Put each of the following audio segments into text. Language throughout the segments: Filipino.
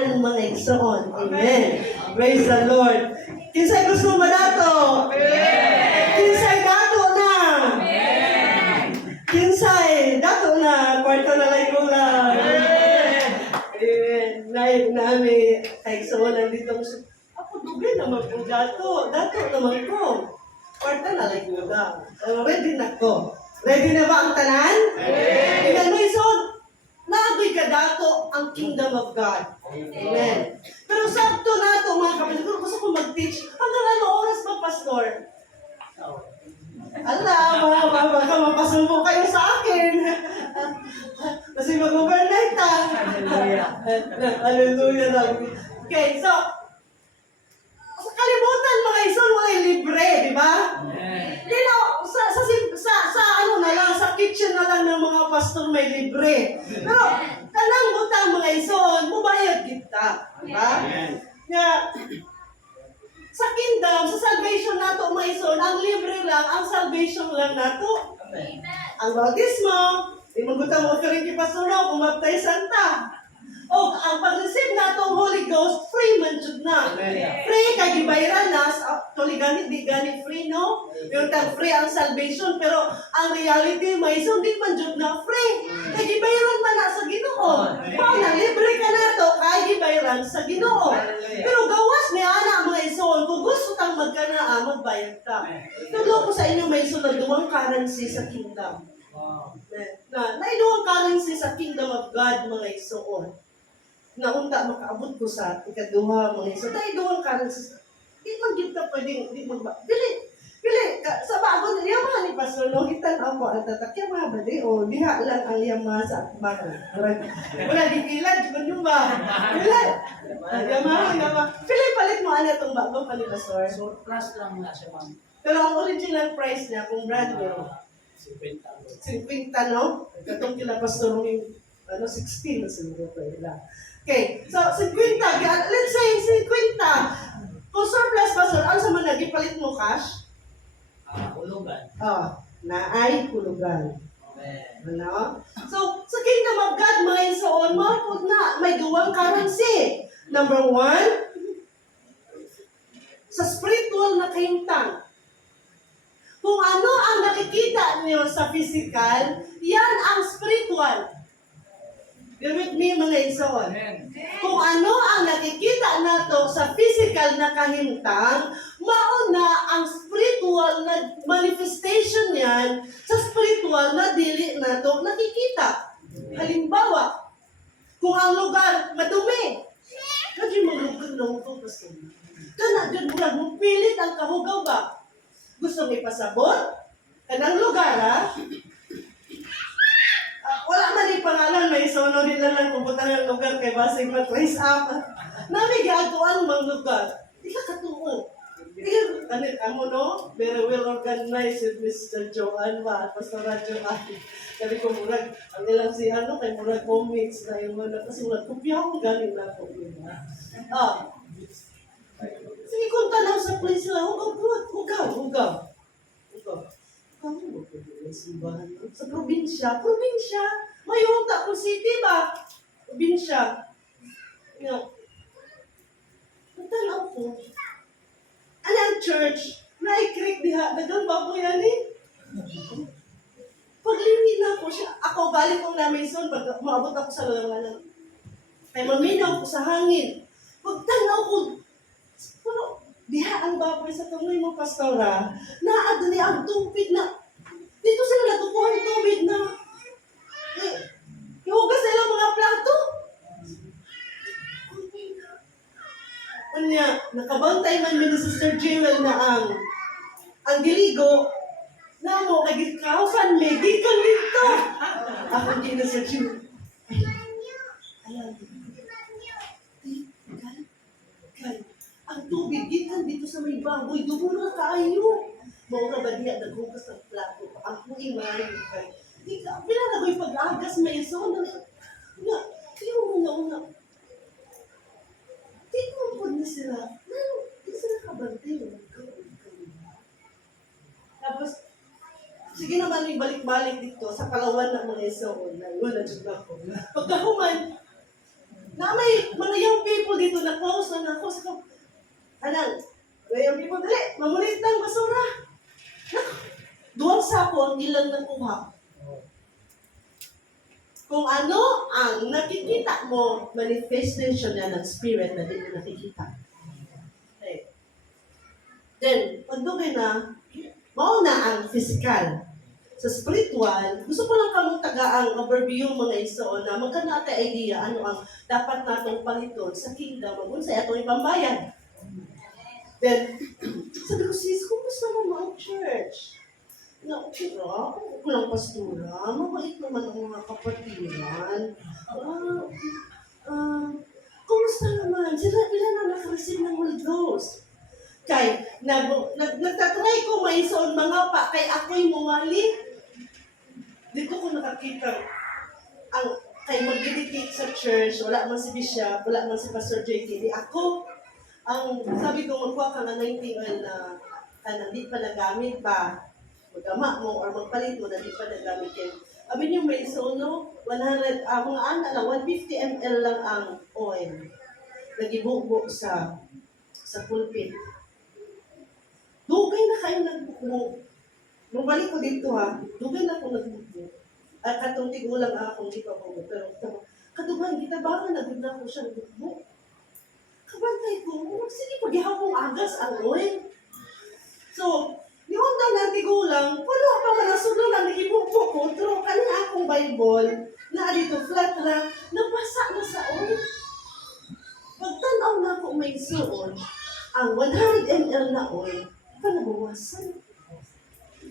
kalibutan mga igsoon. Amen. Praise the Lord. Kinsay gusto mo dato? Kinsay dato na? Kinsay dato na? Kwarto na lang ko lang. Amen. Nami kaigsoon nandito mo siya. Ako dubi naman po dato. Dato naman ko. Kwarto na lang ko lang. Ready na ko. Ready na ba ang tanan? Amen. So, naagoy ka dato ang kingdom of God. Amen. Pero sakto na ito, mga kapatid, kung gusto ko mag-teach, hanggang ano oras ba, Pastor? Baka mapasubo kayo sa akin. Kasi mag-overnight ha. Hallelujah. Okay, so, sa kalibutan, mga ison, mga libre, di ba? Sa kitchen na lang ng mga pastor may libre. Pero, tanang butang mga ison, mubayad kita. Diba? Nga, sa kingdom, sa salvation nato mga ison, ang libre lang, ang salvation lang nato. Ang bautismo, di magutang mo ka rin kay pastor no, kung baptizan ta. O, ang pag-receive nato Holy Ghost, free man jud na. Free, kay gibayaran na, actually ganit, di ganit free, no? Yung tag free ang salvation, pero ang reality, may ison, di man jud na free. Kay gibayaran man na sa Ginoo. Pao na, libre ka na to, kay gibayaran sa Ginoo. Pero gawas ni ana mga ison, kung gusto kang magkanaa, magbayad ka. Tulo ko sa inyo, may ison na duwang currency sa kingdom. Na iduwang currency sa kingdom of God, mga ison. Naunta makaabot ko sa ikaduha mga iso. Dahil doon ka di man kita pwedeng, di man ba, pili, sa bago niya mga ni Pastor, no, kita ako, ang tatakya mga bali, o, diha lang ang yama sa akbang. Wala, di pila, di ba? Pila, yama. Pili, palit mo, ano itong bago pa ni Pastor? Surplus lang na siya, ma'am. Pero ang original price niya, kung brand new, 50, no? Katong kila Pastor, 16 na siguro pa ila. Okay, so 50, let's say 50. Kung surplus ba, sir, ano sa mga nagipalit mo cash? Hulugan. Naay hulugan. Amen. Ano? So, sa kingdom of God, mga insoon, marapod na, may duwang currency. Number 1, sa spiritual na kahintang. Kung ano ang nakikita niyo sa physical, yan ang spiritual. You're with me, mga insoon. Kung ano ang nakikita nato sa physical na kahintang, mauna ang spiritual na manifestation yan sa spiritual na dili nato nakikita. Halimbawa, kung ang lugar madumi, kadyo maglugod na hugaw kasi. Kana, dyan mo pilit ang kahugaw ba? Gusto may pasabot? Kanang lugar, ha? Wala man yung pangalan, may sono nila lang pupunta ng lugar kay basig ma-trace up. Namigado ang mga lugar. Di ka katuo. Amo no? Very well organized with Mr. Joan ba? Pastor Joan. Kali ko murag, ang ilang si ano, kay murag comics na yung mga, kasi murag kupya akong galing na ako. Sige, kung tanaw sa place lang, hugaw. Kamo mo pwede na simbahan sa probinsya. Mayunta kung city ba? Probinsya. Tanaw ko. Ano ang church? Na-i-create diha. Dagang babo yan eh. Paglingin na ako siya. Ako, balik kong namin son. Maabot ako sa langanan. Ay maminaw ko sa hangin. Pagtanaw ko. Pero, diha ang baboy sa tungoy mo, pastora. Naado niya ang tubig na. Dito sila natukuha ang tubig na. Ihugas sila mga plato. Kanya, nakabantay man ni Sister Jewel na ang diligo na mo, kay kausan may gikan dito. Ako hindi na sa Jewel. Ayan. Ang tubig, gikan dito sa may baboy, dumura kayo. Maura ba niya, naghugas ng plato. Ang huwing maraming kay. Pila na ko'y pag-agas may iso. Tingnan mo una. Tingnan po na sila. Hindi sila kabantay. Tapos, sige naman yung balik-balik dito sa Palawan ng mga iso. Wala dyan ako. Pagkahuman, na may mga young people manifestation niya ng spirit na hindi mo nakikita. Okay. Then, pag dugay na, mauna ang physical. Sa spiritual, gusto ko lang kamong tagaang overview mga iso na magkana natin idea ano ang dapat natong paliton sa kingdom kung sa atong ipambayan. Then, sabi ko, sis, kumusta naman ang church? Na, okay ra, ako lang pastora, mabait naman ang mga kapatiran. Kumusta naman? Sila na nakareceive ng Holy Ghost. Kay, nagtatry ko may ison mga pa, kay ako'y mumali. Dito ko nakakita ang kay mag-dedicate sa church, wala man si Bishop, wala man si Pastor JT. Di ako, ang sabi ko magkuha ka ng 90 oil na hindi pa nagamit pa, magama mo or magpalit mo na hindi pa nagamit kayo. Sabi niyo may sono, 100, mga ana lang, 150 ml lang ang oil. Nagibubo sa pulpit. Dugay na kayo nagbubo. Nung balik ko dito ha, dugay na ako nagbubo. At katong tigulang akong di pa bubo. Pero kadugan, kita ba na nagod na ako siya nagbubo? Kabantay ko, sige paghihapong agas ang oil. So, yung na tigulang, puno pa man ang sudlo lang, nagibubo ko, pero kanina akong Bible, na dito flat na, nabasa na sa oil. Pagtanaw na ako may suon, ang 100 ml na oil, panabawasan.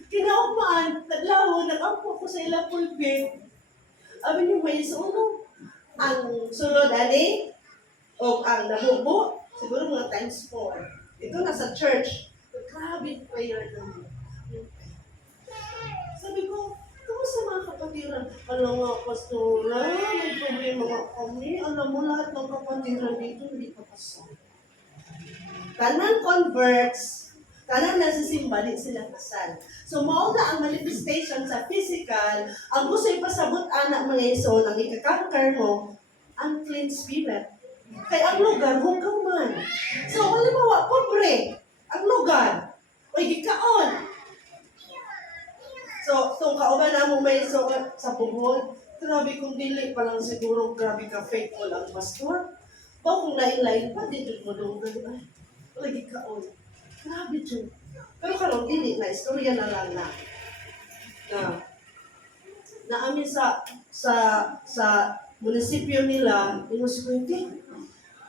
Kinaumaan, taglaw, nag-ampo ko sa ilang pulpit. Abi niyo may suno, ang sunod ani, o ang nabubo, siguro mga times 4. Ito nasa church. Grabe prayer naman. Sabi ko, kamusta mga kapatiran? Alam nga, pastora, may problema nga kami. Alam mo, lahat ng kapatiran dito hindi kapasal. Tanang converts, tanang nasisimba, di sila kasal. So, mauna ang manifestation sa physical, ang gusto ipasabot anak mga iso, nang ikakanker mo, unclean spirit. Kaya ang lugar, hugaw man. So, halimbawa, pobre, ang lugar, o gikaon. So, itong kauban na mo may iso sa puhod, grabe kung dili pa lang siguro, grabe ka faithful ang pastor. Ba kung lain-lain pa, di mo doon, ay, lagi kaon. Grabe dyan. Pero karong dili na, istorya na lang na amin sa munisipyo nila, yung si Quentin,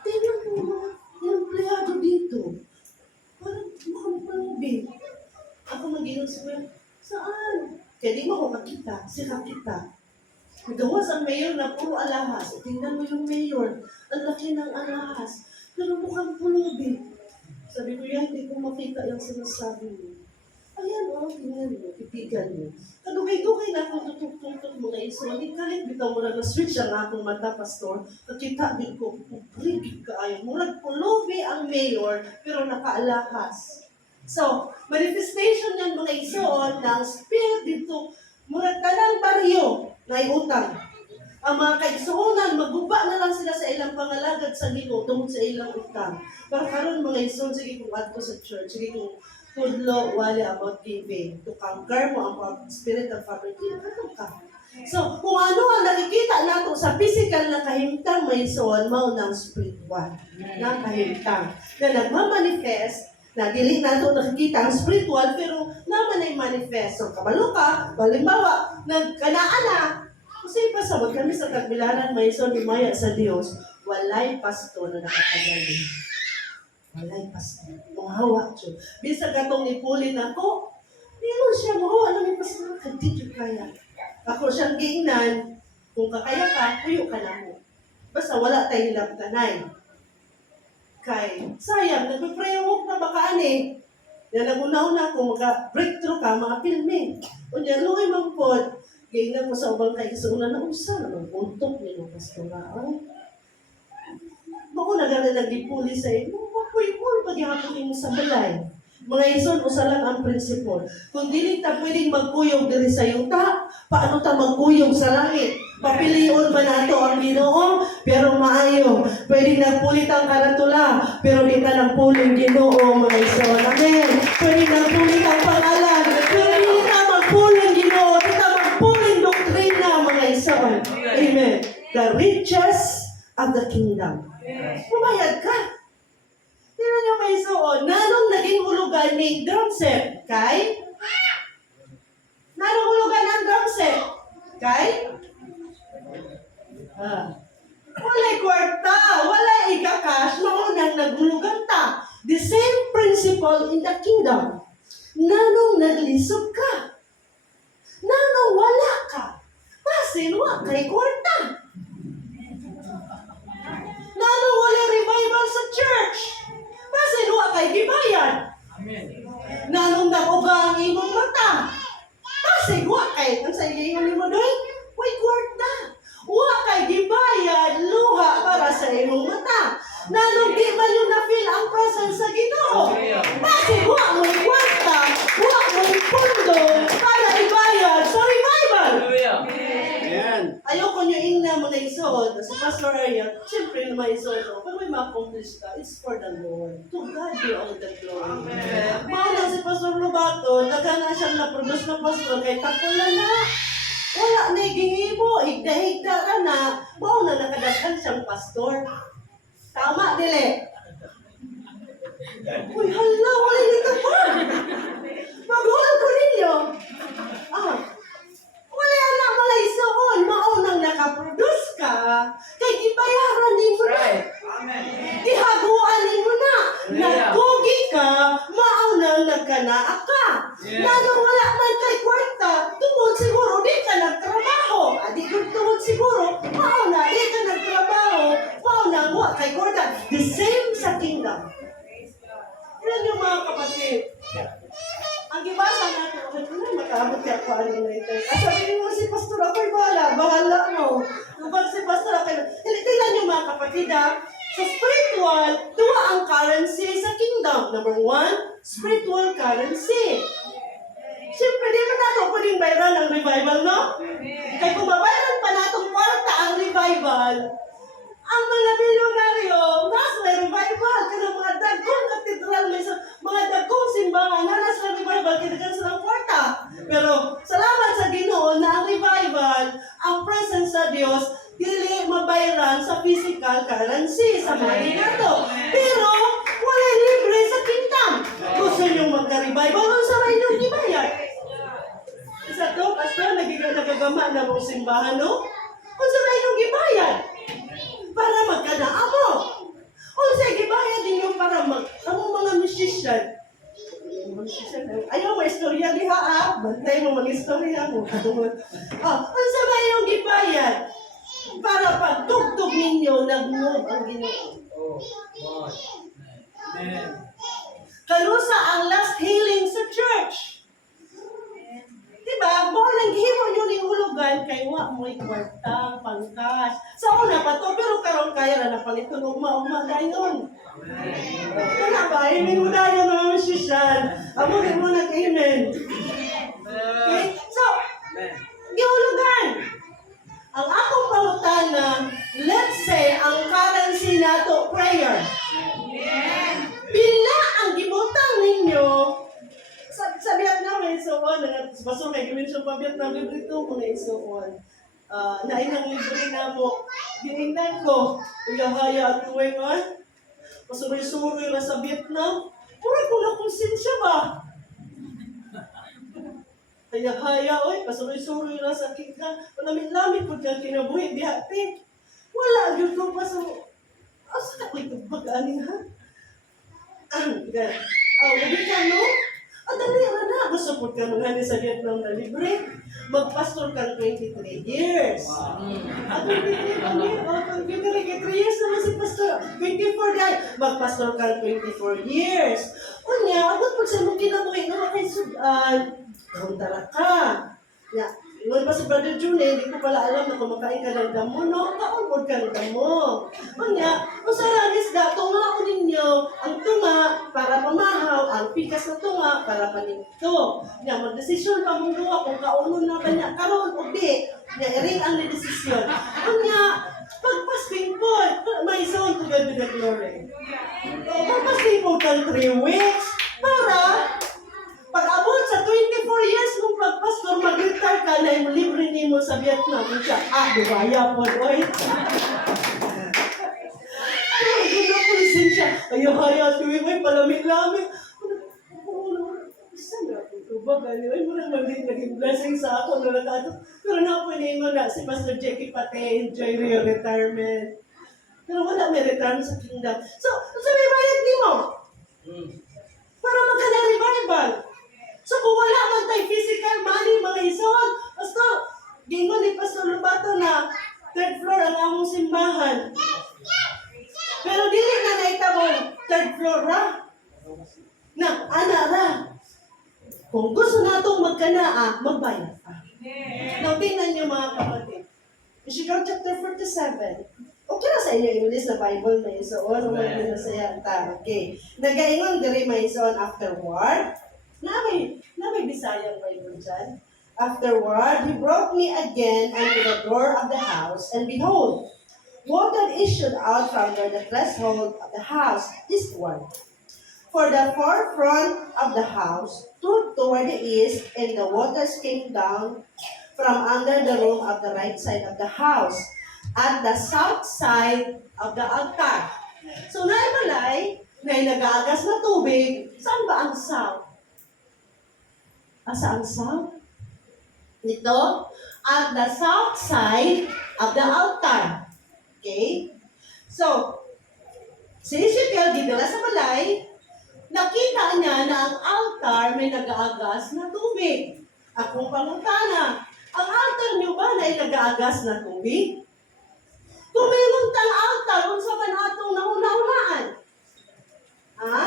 tingnan mo mga empleyado dito. Parang mukhang palubi. Ako mag-inom si Quentin, saan? Kaya di mo ako makita, sila kita. Nagawas ang mayor na puro alahas. Tingnan mo yung mayor, ang laki ng alahas. Pero mukhang pulubi. Sabi ko, yan, hindi ko makita yung sinasabi mo. Ayan, tingnan mo, pipigan mo. Kadugay-dugay na akong tutok-tutok mga iso. Hindi kahit bitaw mo lang na-switch ang akong mata, pastor. Nakita din ko, prigid ka ayaw. Murag pulubi ang mayor, pero nakaalahas. So, manifestation yan mga isoon ng spirit dito, murag tanang baryo na utang. Ang mga kaigsuonan, maguba na lang sila sa ilang pangalagad sa Ginoo tungkol sa ilang utang. Para karon mga isoon, sige kung adto sa church, sige kung tudlo, wali about giving, to conquer mo ang spirit of poverty, nakatong ka. So, kung ano ang nakikita nato sa physical na kahimtang may isoon, mao ng spiritual na kahimtang na nagmamanifest na dili nato nakikita ang spiritual pero naman ay manifest. So, kabalo ka, halimbawa, nagkanaan na, kasi pasabot kami sa Tagbilaran, may ison ni Maya sa Diyos, walay pasto na nakatagali. Walay pasto. Mahawa siya. Bisa katong nipulin ako, meron siya, mahawa na may pasto na kadidyo kaya. Ako siyang giingnan, kung kakaya ka, puyo ka na mo. Basta wala tayo nilang tanay. Kay, sayang, nagpe-pray walk na baka ani. Na nagunaw-una kung maka-breakthrough ka, mga filming. Kunya, luhay mampod. Gainan ko sa ubang kay isuuna na usa na magpuntok ni mga pastora. Mako na gana nagdipuli sa iyo. Mapuy-puy paghihapon mo sa balay. Mga ison, usa lang ang prinsipyo. Kung dili ta pwedeng magkuyog diri sa yuta, paano ta magkuyog sa langit? Papilion ba nato ang Ginoo? Pero maayo. Pwedeng nagpulit ang karatula, pero di ta nagpuling Ginoo, mga ison. Amen. Pwedeng nagpulit ang pangalan, pero di ta magpuling Ginoo. Di ta magpuling doktrina, mga ison. Amen. The riches of the kingdom. Pumayag ka. Tira niyo may suon, nanong naging hulugan ni drumset, kay? Nanong hulugan ang drumset? Kay? Walay kwarta, walay ika-cash, maunang naghulugan ta. The same principle in the kingdom. Nanong naglisod ka. Nanong wala ka. Pasin wa kay kwarta. Nanong wala revival sa church. Pasin wa kay gibayan. Amen. Nanong nakuga ang imong mata. Pasin wa kay ang sa ingon nimo doy. Way kwarta. Wa kay gibayan luha para sa imong mata. Nanong di man yung na-feel ang presence sa Ginoo. Pasin wa mo kwarta, wa mo pundo para ibayad sa revival. Hallelujah. Ayoko nyo ingna mo na isuod. Si Pastor Ariel, siyempre na may isuod ko. Kung may ma-accomplish ka, it's for the Lord. To God be all the glory. Mauna si Pastor Lobato, nagana siyang na-produce na pastor, kay tapulan na. Wala na gihimo, higda-higda ka na. Mauna nakadaghan siyang pastor. Tama, dili. Uy, hala, wala nito pa. Magulang ko ninyo. Wala na malay soon, maunang nakaproduce ka, kay gibayaran din mo na. Ihaguan din mo na. Nagkugi ka, maunang nagkanaa ka. Nanong wala man kay kwarta, tungod siguro di ka nagtrabaho. Di ko tungod siguro, mauna di ka nagtrabaho, maunang wa kay kwarta. The same sa kingdom. Yan yung mga kapatid. Ang ibasa natin, makaabot ka pa ano na ito. Sabihin mo si Pastor, ako'y bahala mo. Kapag si Pastor, tingnan niyo mga kapatid sa spiritual, dua ang currency sa kingdom. Number 1, spiritual currency. Siyempre, di ba nato pwedeng bayaran ang revival, no? Kaya kung babayaran pa natong kwarta ang revival, ang mga milyonaryo, nas may revival, kaya mga dagkong katedral, mga dagkong simbahan, nas may revival, kaya silang kwarta. Pero, salamat sa Ginoo na ang revival, ang presence sa Diyos, dili mabayaran sa physical currency, sa mga dinato. Pero, wala libre sa kingdom. Gusto nyo magka-revival, kung sa may inyong ibayad. Isa to, pastor, nagagama na mong simbahan, no? Kung sa may inyong ibayad. Para magkanaa mo. O sige, bayad ninyo para ang mga musician. Ayaw, may istorya diha Bantay mo mag-istorya mo. O sa ba yung gibayad? Para pagtugtog ninyo, nag-move ang Ginoo. Amen. Kalusa ang last healing sa church. Diba? Mo nang gihimo nyo ni hulugan kay wa mo'y kwartang pangkas. Sa una pa to, pero karon kaya na napaliton ugma dayon. Kana ba? Amen mo dayon mga musician. Amo din mo nag-amen. Okay? So, gihulugan. Ang akong pangutana, let's say, ang currency nato prayer. Pila ang gibutang ninyo sa Vietnam may isuon, basta may gawin pa Vietnam, libre ito mo na isuon. Nainang libre na mo. Ginignan ko, uyahaya at tuwingan. Pasuloy-suloy na sa Vietnam. Pura ko na konsensya ba? Uyahaya, oy, pasuloy-suloy na sa kita. Panamit-lamit po dyan kinabuhi, dihati. Wala, yun ko pa sa... Asa ka ko ito pag-aning ha? Wala ka, no? Dali na, gusto po ka mga sa Vietnam na libre. Magpastor ka 23 years. 23 years naman si pastor. 24 dahil. Magpastor ka 24 years. Unya, abot po siya mong kinabuhi na kay sudan. Kauntara ka. Ingon pa si Brother June, hindi ko pala alam na kumakain ka ng damo, no? Kaunod ka ng damo. Unya, kung sa rangis da, tunga ko ninyo ang tunga para pamahaw, ang pikas na tunga para paninto. Nga, magdesisyon pa mong duwa kung kaunon na ba niya, karoon o di. Nga, iring ang desisyon. Unya, pagpasting po, may son to God be the glory. Pagpasting po kang 3 weeks para pag-abot sa 24 years mong pagpastor, mag-retire ka na yung libre nimo sa Vietnam. Siya, dubaya po, oy. Ayaw-haya, tuwing palamig-lamig. Saan na ito ba? Ganyan, mo naman din naging blessing sa ako na natato. Pero napunin mo na si Pastor Jackie Pate, enjoy your retirement. Pero wala may retirement sa kingdom. So may bayad ni mo. Para magkana revival. So kung wala man tayo physical money, mga ison, Pastor, gingon ni Pastor Lubato na third floor ang among simbahan. Pero dili na naitabong third floor ra. Na, ana ra. Kung gusto natong magkanaa, magbayad pa. Now, tingnan niyo mga kapatid. Ishigaw chapter 47. Okay na sa inyo English na Bible na isoon. Umay na saya ta. Okay. Nagaingon diri may isoon afterward. Namay Bisayang Bible dyan. Afterward, he brought me again unto the door of the house, and behold, water issued out from the threshold of the house eastward. For the forefront of the house stood toward the east, and the waters came down from under the room of the right side of the house, at the south side of the altar. So, naibalay, na nag-aagas na tubig, saan ba ang south? Asa ang south? Ito, at the south side of the altar. Okay? So, si Ezekiel, didala sa balay, nakita niya na ang altar may nag-aagas na tubig. Akong pangutana, ang altar niyo ba na nag-aagas na tubig? Kung may muntang altar, kung sa man atong nauna-unaan. Ha?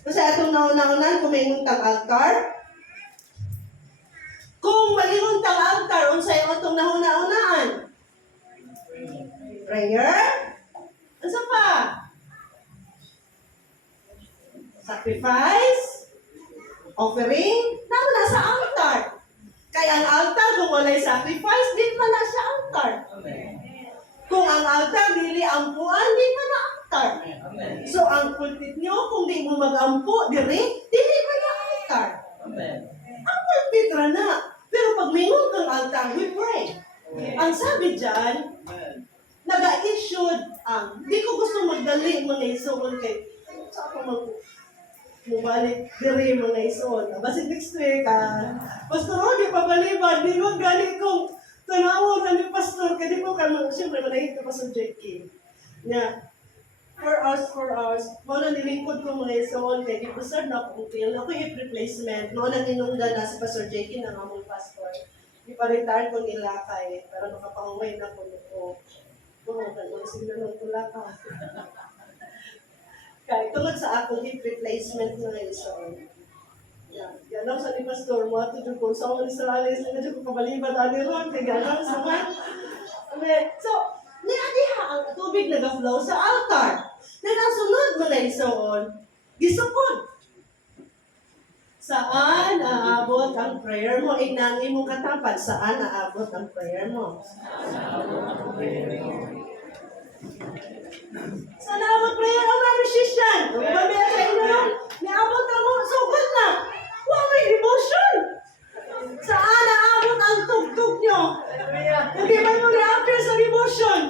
Kasi atong nauna-unaan, kung may muntang altar, kung may muntang altar, kung sa atong nauna-unaan. Prayer? Ano pa? Sacrifice, offering, naman na sa altar. Kaya ang altar, kung wala'y sacrifice, di pa na siya altar. Kung ang altar, dili ampuan, di pa na altar. So, ang pulpit nyo, kung di mo mag-ampu, dili pa na altar. Ang pulpit ra na. Pero pag mingon kang altar, we pray. Ang sabi dyan, nag-issued ang, di ko gusto magdali mga isuon kay, sa ako mubalik diri mga ison. Basta next week, Pastor Rodi, pabaliban, di mo galing kong tanawon na ni Pastor, kaya di mo ka, siyempre, manahit ka Pastor Jackie. Na, 4 hours, mo na nilingkod ko mga ison, kaya di ko sir na kung feel, ako yung replacement, mo na ninungga na si Pastor Jackie ng among pastor. Di pa retire ko nila kay, pero makapangaway na ko nito. Oo, kaya sila nung tula ka. Kaya tungod sa akong hip replacement na ison. Yan lang sa ni Pastor mo, ito dyan ko, sa mga Israelis, na dyan ko kabaliban, ani ron, kaya yan lang sa man. So, niadiha ang tubig nag-flow sa altar. Nagasunod mo na ison, gisupod. Saan naabot ang prayer mo? Inangi mo katapat, saan naabot ang prayer mo? Sa naabot prayer ang musician. Kung mamaya sa inyo nun, niabot ang mo, sugod na. Huwag may devotion. Saan naabot ang tugtog nyo? Hindi ba mo ni-appear sa devotion?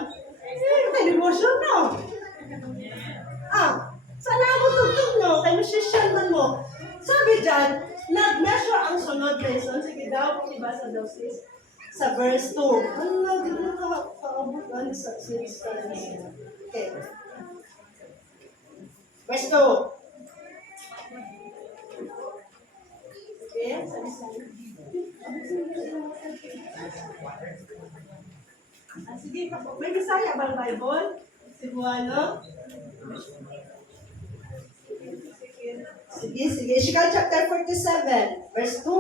May devotion no. Saan naabot tugtog nyo? Kay musician man mo. Sabi dyan, nag-measure ang sunod na ison. Sige daw, kung ibasa daw sis. Sa verse 2. Ano na, di mo kaabot sa series. Okay. Verse 2. Okay, sige, may Bisaya bang Bible? Cebuano? Sige. Ishigaw chapter 47, verse 2.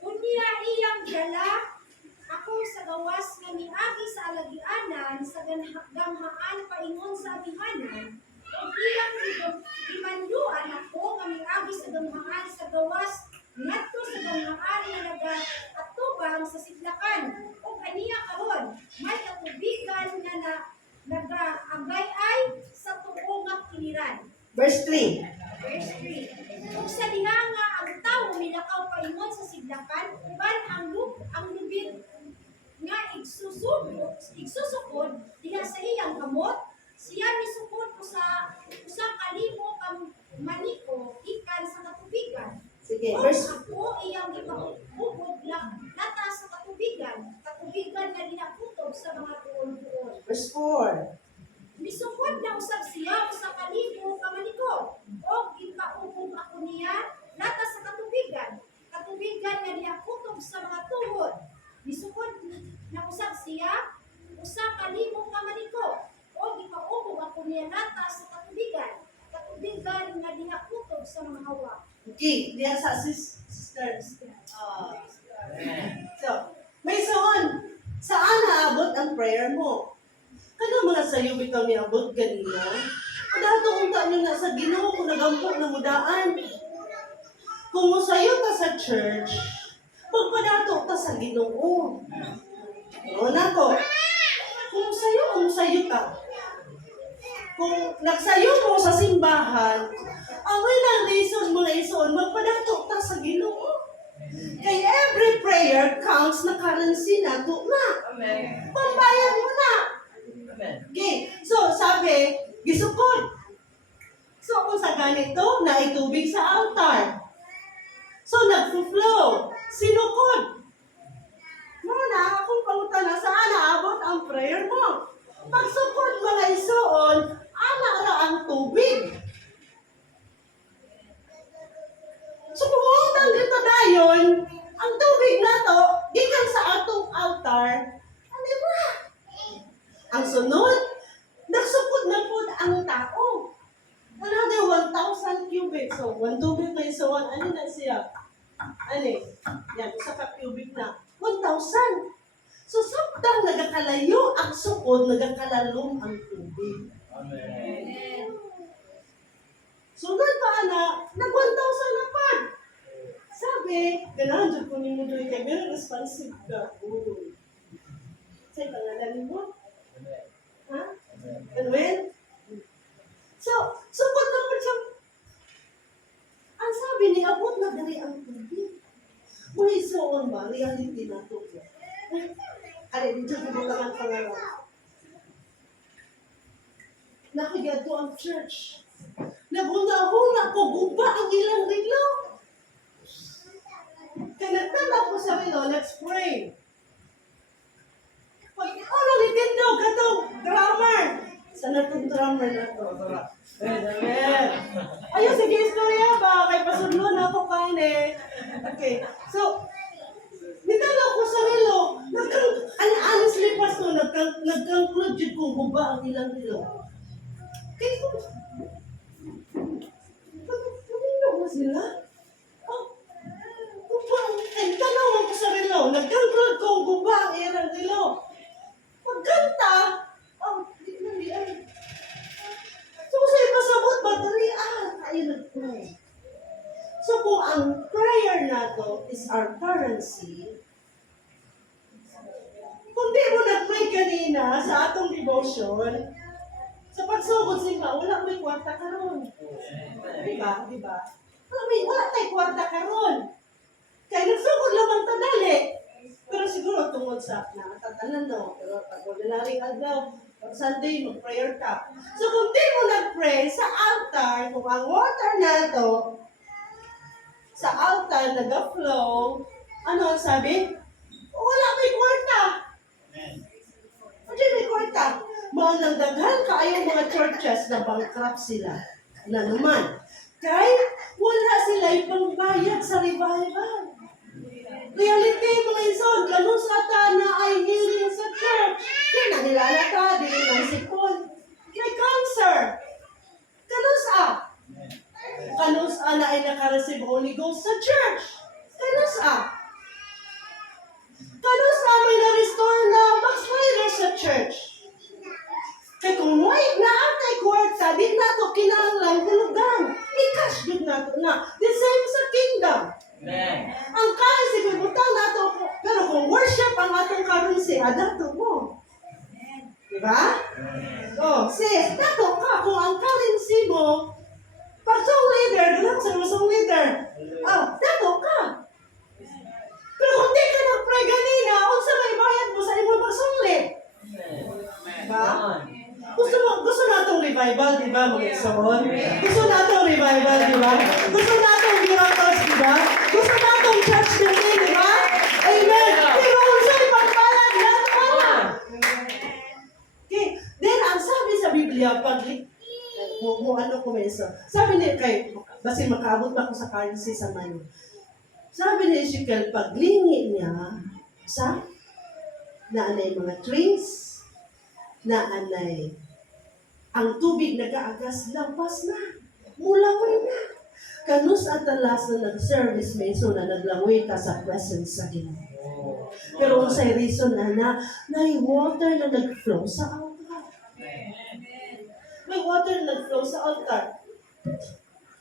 Unya iyang dala ako sa gawas nga miagi sa alagianan sa gamhaan paingon sa amihanan ug ilang gimanduan ako nga miagi sa gamhaan sa gawas ngadto sa gamhaan nga nagaatubang sa sidlakan ug aniya karon may katubigan nga nagaagay ay sa tuo nga kiniran. Verse 3. Verse 3. Kung sa diha nga ang tao milakaw paingon sa sidlakan, uban ang lubid nga igsusukod diha sa iyang kamot, siya misukod usa ka libo ka maniko ikan sa katubigan. Sige, O verse ako iyang ipabukod lata sa katubigan nga diha kutob sa mga tuon-tuon. verse 4. Misukod na usab siya usa ka libo ka maniko, o gipaubog ako niya lata sa katubigan nga diha kutob sa mga tuhod. Misukod na usab siya usa ka libo ka maniko, o gipaubog ako niya lata sa katubigan nga diha kutob sa mga hawa. Okay, diya sa sisters. So, may soon, saan naabot ang prayer mo? Kana mga sayo bitaw ni abot ganina. Dato unta nyo na sa Ginoo kung nagampo na mudaan. Kung musayo ta sa church, magpadato ta sa Ginoo. O nako, kung musayo ka. Kung nagsayo mo sa simbahan, ang ilang reason mga ison, magpadato ta sa Ginoo. Kay every prayer counts na currency na to na. Pambayad mo na. Okay, so sabi, gisukod. So kung sa ganito, naitubig sa altar. So nagflow, sinukod. Muna, kung pauta na saan naabot ang prayer mo. Pagsukod mga isuon, ana ra ang tubig. So pumutang dito dayon, ang tubig na to, gikan sa atong altar, ano ba? Ang sunod, nagsukod na po ang tao. Another 1,000 cubic. So, 1 tubig na isuon, ano na siya? Ano? Yan, isa ka cubic na. 1,000. So, sabdang nagakalayo ang sukod, nagakalalom ang tubig. Sunod pa na, nag-1,000 na pa. Sabi, ganahan dyan ko ninyo doon kay very responsive ka. Sa'yo pangalan mo? Ha? Manuel? So, sukod na po siya. Ang sabi ni abot na dari ang tubig. Muna isuon ba? Reality na ito. Ari, dito ko lang ang pangalan. Nakagad ko ang church. Nabuna-huna ko, guba ang ilang rilo. Kaya nagtanda ko sa rilo, let's pray. Pag ano ni Tindo, katong drummer. Saan na itong drummer na ito? Ayun, sige, istorya ba? Kay pasunod na ako kain Okay, so, nitala ko sa rilo. Honestly, pastor, nagkangklud yun kung guba ang ilang rilo. Kaya kung, pag-inom mo sila? Tanong ko sa rilo, nagkangklud kung guba ang ilang rilo. Pagkanta, di ay. So, sa'yo pasabot ba? Tayo nag-pray. So, kung ang prayer na to is our currency, kung di mo nag-pray kanina sa atong devotion, sa pagsugod simba, wala may kwarta karon. Diba? Diba? Wala tayo kwarta karon. Kaya nagsugod lamang tadali. Pero siguro tungod sa natatanan no. Pero pag ordinary adlaw, pag Sunday, mag-prayer ka. So kung di mo nag-pray sa altar, kung ang water na to, sa altar nag-flow, ano ang sabi? Wala may kwarta. Hindi may kwarta. Mga nang daghan kaayong mga churches na bankrupt sila. Na naman. Kaya wala sila ipangbayad sa revival. Reality mga ison, ganun sa na ay healing sa church. Kaya nangilalata, di ng sipon. May cancer. Kanusa. Kanusa na ay nakareceive Holy Ghost sa church. Kanusa. Kanusa may na-restore na backslider sa church. Kaya kung wait na atay kwarta, di na ito kinahanglan hulugan. I-cash good na ito na. The same sa kingdom. Ang currency ko, butang na ito. Pero kung worship ang atong currency, adato mo. Diba? So, sis, dato ka. Kung ang currency mo, pag song leader, doon sa song leader, dato ka. Pero kung di ka nag-pray ganina, kung sa may bayad mo sa imong pag-song revival, di ba, mga ison? Gusto natong revival, di ba? Gusto natong miracles, di ba? Gusto natong church building, di ba? Amen! Pero unsa ipagpalad nato na? Okay, then ang sabi sa Biblia, pag ano kumenso, sabi niya kay, basi makaabot ba ko sa currency sa money. Sabi ni Ezekiel, paglingi niya sa naanay mga trees, naanay ang tubig nag-aagas, lampas na. Mulaway na. Kanus at talas na nag-service may so na naglangoy ka sa presence sa Ginoo. Pero kung sa reason na water na nag-flow sa altar. May water na nag-flow sa altar.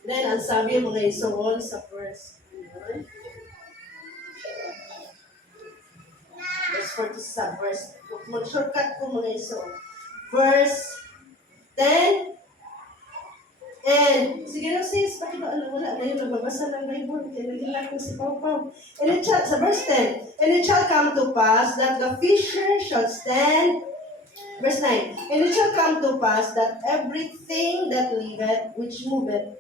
Then, ang sabi mga isuon sa verse. Verse 40 sa verse. Mag-shortcut ko mga isuon. Verse 10. And, sige na sis, bakit ba alam wala ngayon nagbabasa ng Bible, kaya naging ko si Pau. And it shall, sa verse 10, and it shall come to pass that the fisher shall stand, verse 9, and it shall come to pass that everything that liveth, which moveth,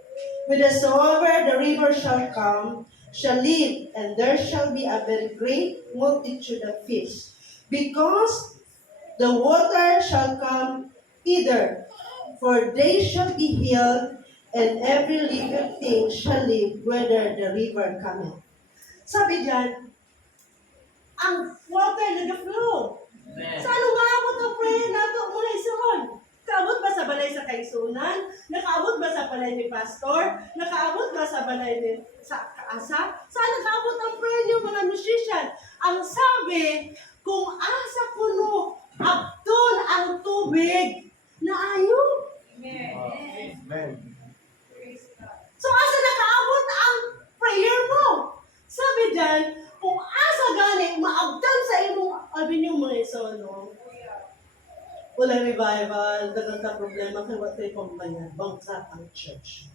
whithersoever the river shall come, shall live, and there shall be a very great multitude of fish, because the water shall come either, for they shall be healed, and every living thing shall live, whether the river cometh. Sabi dyan, ang water nag-flow. Sa anong maabot ang prayer nato mula isuon? Kaabot ba sa balay sa kaisunan? Nakaabot ba sa balay ni pastor? Nakaabot ba sa balay ni sa kaasa? Saan nakaabot ang prayer niyo mga musician? Ang sabi, kung asa kuno, abdon ang tubig na ayo. Amen. So, asa nakaabot ang prayer mo? Sabi dyan, kung asa gani, maabdan sa imong, alvin yung mga iso, no? Wala revival, dagang ka problema, kaya wala pambayad, bangka ang church.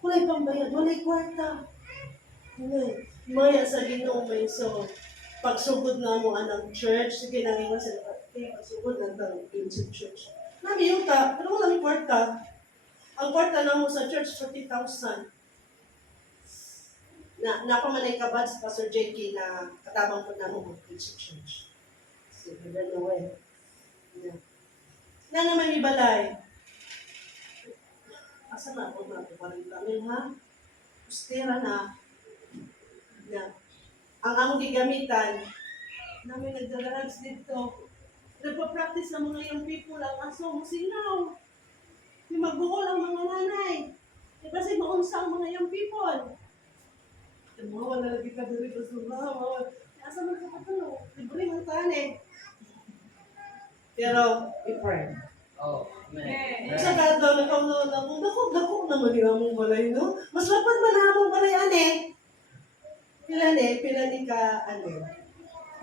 Wala pambayad, wala kwarta. Maya sa Ginoo may iso, pagsugod na mo anang church, sige nang iwas sa pagsugod na ang church. Nami yung ta, pero wala may kwarta. Ang kwarta na mo sa church, 40,000. Napamanay ka ba sa Pastor JK na katabang po na mo mag-preach sa church? So, I don't know eh. Na naman may balay. Asa na ako mapuparin kami, ha? Ustera na. Ang among gigamitan, namin nagdadarags dito. Nagpa-practice ng mga young people ang aso mo sinaw. Yung magbuhol ang mga nanay. Kasi maunsa ang mga young people. Wala lagi ka dito sa mga. Asa man ka patulog? Libre ang tane. Pero, we pray. Oh, amen. Sa kada na kauno na kung dako naman yung among balay, no? Mas lapad man na among balay, ane. Pila ni ka,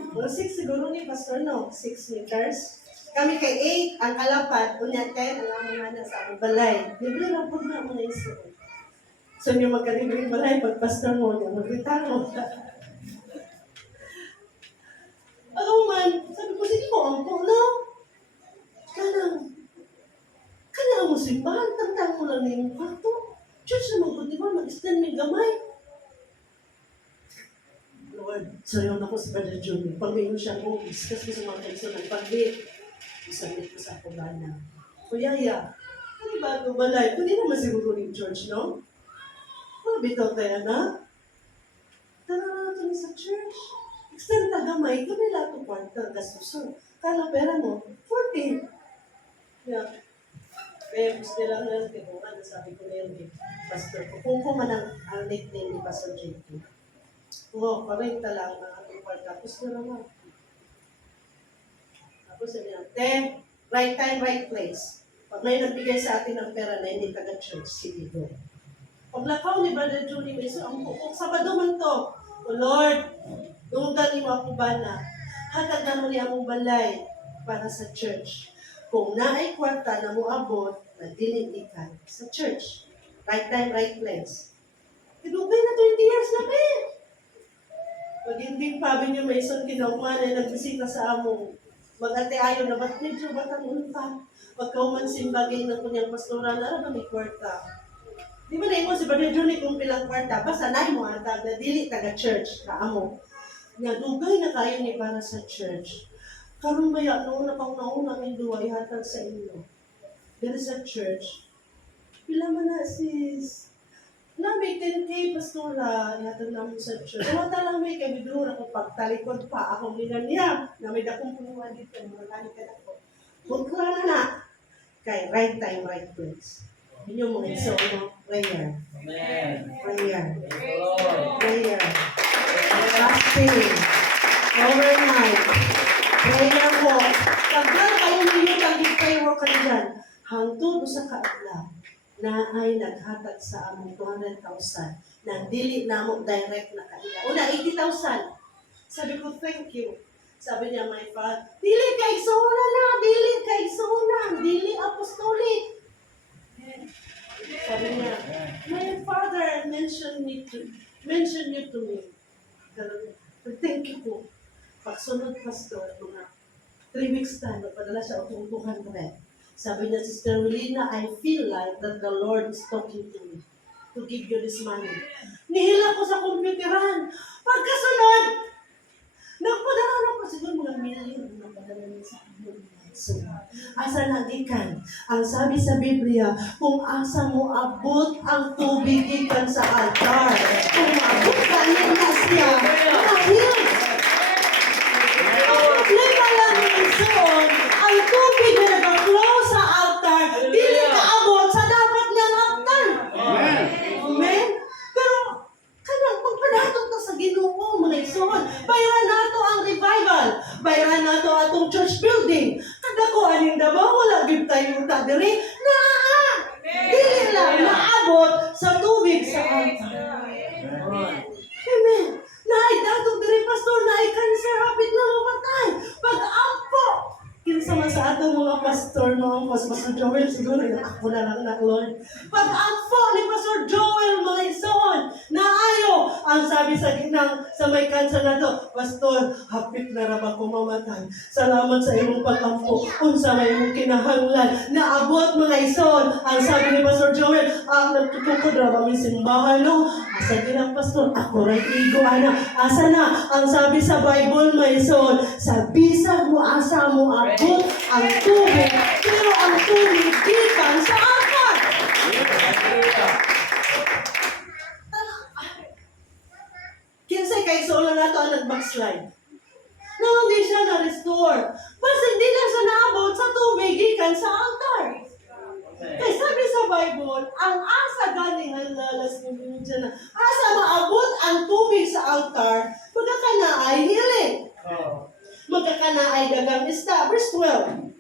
Mga 6 siguro ni Pastor, no? 6 meters. Kami kay 8, ang kalapad, unya 10, ang among nana sa among balay. Libre lang po na mga iso. So, yung magkalibreng balay, pag Pastor mo, yung magrita mo. Ano man, sabi ko, sige mo, ang po, no? Kanang mo simbahan, tagtang mo lang na yung kwarto. Church naman ko, di ba, mag-extend may gamay. Lord, sayo na ko si Brother Junior. Pag-iyon siya ko, discuss ko sa mga kaiso ng pag-lit. Isabit ko sa kumana. Kuyaya, ano ba ito balay? Kundi naman siguro yung church, no? Ano bitaw tayo na? Tara natin sa church. Extend na gamay, kami lahat ng kwarta, gastuso. Kala pera mo, 14. Yeah. Kaya gusto nila nga tinungan, sabi ko na yun, Pastor ko. Kung man ang nickname ni Pastor JP. Oo, 40 lang ang ating kwarta. Tapos na naman. Tapos sabi natin, right time, right place. Pag may nagbigay sa atin ng pera na hindi taga-church, sige go. Pag lakaw ni Brother Julie, may kung Sabado man to, O Lord, dunggan ni mo ako ba na, hatag na mo niya mong balay para sa church. Kung naay kwarta na mo abot, na dinidikan sa church. Right time, right place. Idugay na 20 years na ba eh. Pag hindi pa niyo may isang kinauman ay nagbisita sa among Mag-ate ayo na ba't medyo batang unta. Pagkauman simbagay ng kunyang pastoral, na may kwarta. Di ba na imo si Brother Johnny kung pilang kwarta, basta na mo ang tag na dili taga-church, kaamo. Nga dugay na kayo ni para sa church. Karon baya noon na pang nauna ang duwa ihatag sa inyo. Dili sa church. Pila man na sis? Na may 10K pastora, ihatag namin sa church. Wala lang may kay biglo na ko pagtalikod pa akong ginaniya. Na may dakong punuan dito, mga kani ka dako. Kung na, kay right time, right place. Yun yung mga iso, prayer. Amen. Prayer. Praise the Lord. Prayer. Fasting. Overnight. Prayer mo. Tagal kayo ninyo tagig-prayer mo kayo dyan. Hangtod sa kaadlaw na ay naghatag sa among 200,000 na dili na mo direct na kanila. Una, 80,000. Sabi ko, thank you. Sabi niya, my father, dili kay suna na, dili kay suna, dili apostolic. Sabi niya, my father mentioned you to me. Thank you po. Pagsunod pastor, mga 3 weeks time, nagpadala siya o 200. Sabi niya, Sister Wilina, I feel like that the Lord is talking to me to give you this money. Nihila ko sa computeran. Pagkasunod, nagpadala na pa siguro mga million ang napadala niya sa amin. So, asa nagikan? Ang sabi sa Biblia, kung asa mo abot ang tubig ikan sa altar, kung abot ka na siya, mahil. Ang problema lang ng soon, ang tubig na nag-flow sa altar, dili kaabot sa dapat niyang altar. Amen? Pero, kanang pagpanatok na sa Ginoo, mga ison, bayaran nato ang revival, bayaran nato atong church building. Kada ko, aning dabaw, wala gib tayo ta diri, naa! Dili lang naabot sa tubig sa altar. Amen. Naay diri pastor, naay cancer, hapit na mamatay. Pag-ampo. Kinsa man sa atong mga pastor, no? Pastor Joel, siguro, ako na lang na, Lord. Pag-ampo ni Pastor Joel, mga ison, naayo. Ang sabi sa ginang, sa may cancer na to, Pastor, hapit na ram ako mamatay. Salamat sa imong pag-ampo. Unsa may imong kinahanglan. Naabot, mga ison. Ang sabi ni Pastor Joel, nagtutukod na kami simbahan, no? Asa ginang pastor, ako right igo, ana. Asa na? Ang sabi sa Bible, mga ison, sa bisag mo, asa mo abot ang tubig, pero ang tubig gikan sa apat. Kinsay kay solo na to ang nag-backslide. No, hindi siya na-restore. Basta hindi na siya naabot sa tubig gikan sa altar. Kaya sabi sa Bible, ang asa galing ang lalas ng binigyan na asa maabot ang tubig sa altar, magkakana ay healing. Magkakana ay dagang isda. Verse 12.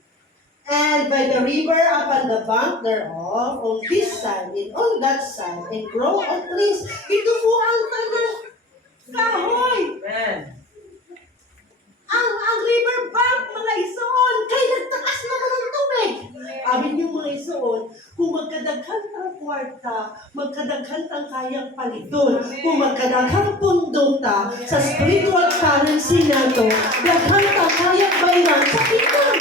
And by the river upon the bank thereof, on this side and on that side, and grow on trees. Ito po ang tanong kahoy. Amen. Ang river bank, mga ison, kay nagtakas naman ng tubig. Amin yung mga ison, kung magkadaghan ang kwarta, magkadaghan ang kayang paliton, kung magkadaghan pundota sa spiritual currency na to, daghan ang kayang bayaran sa pitan.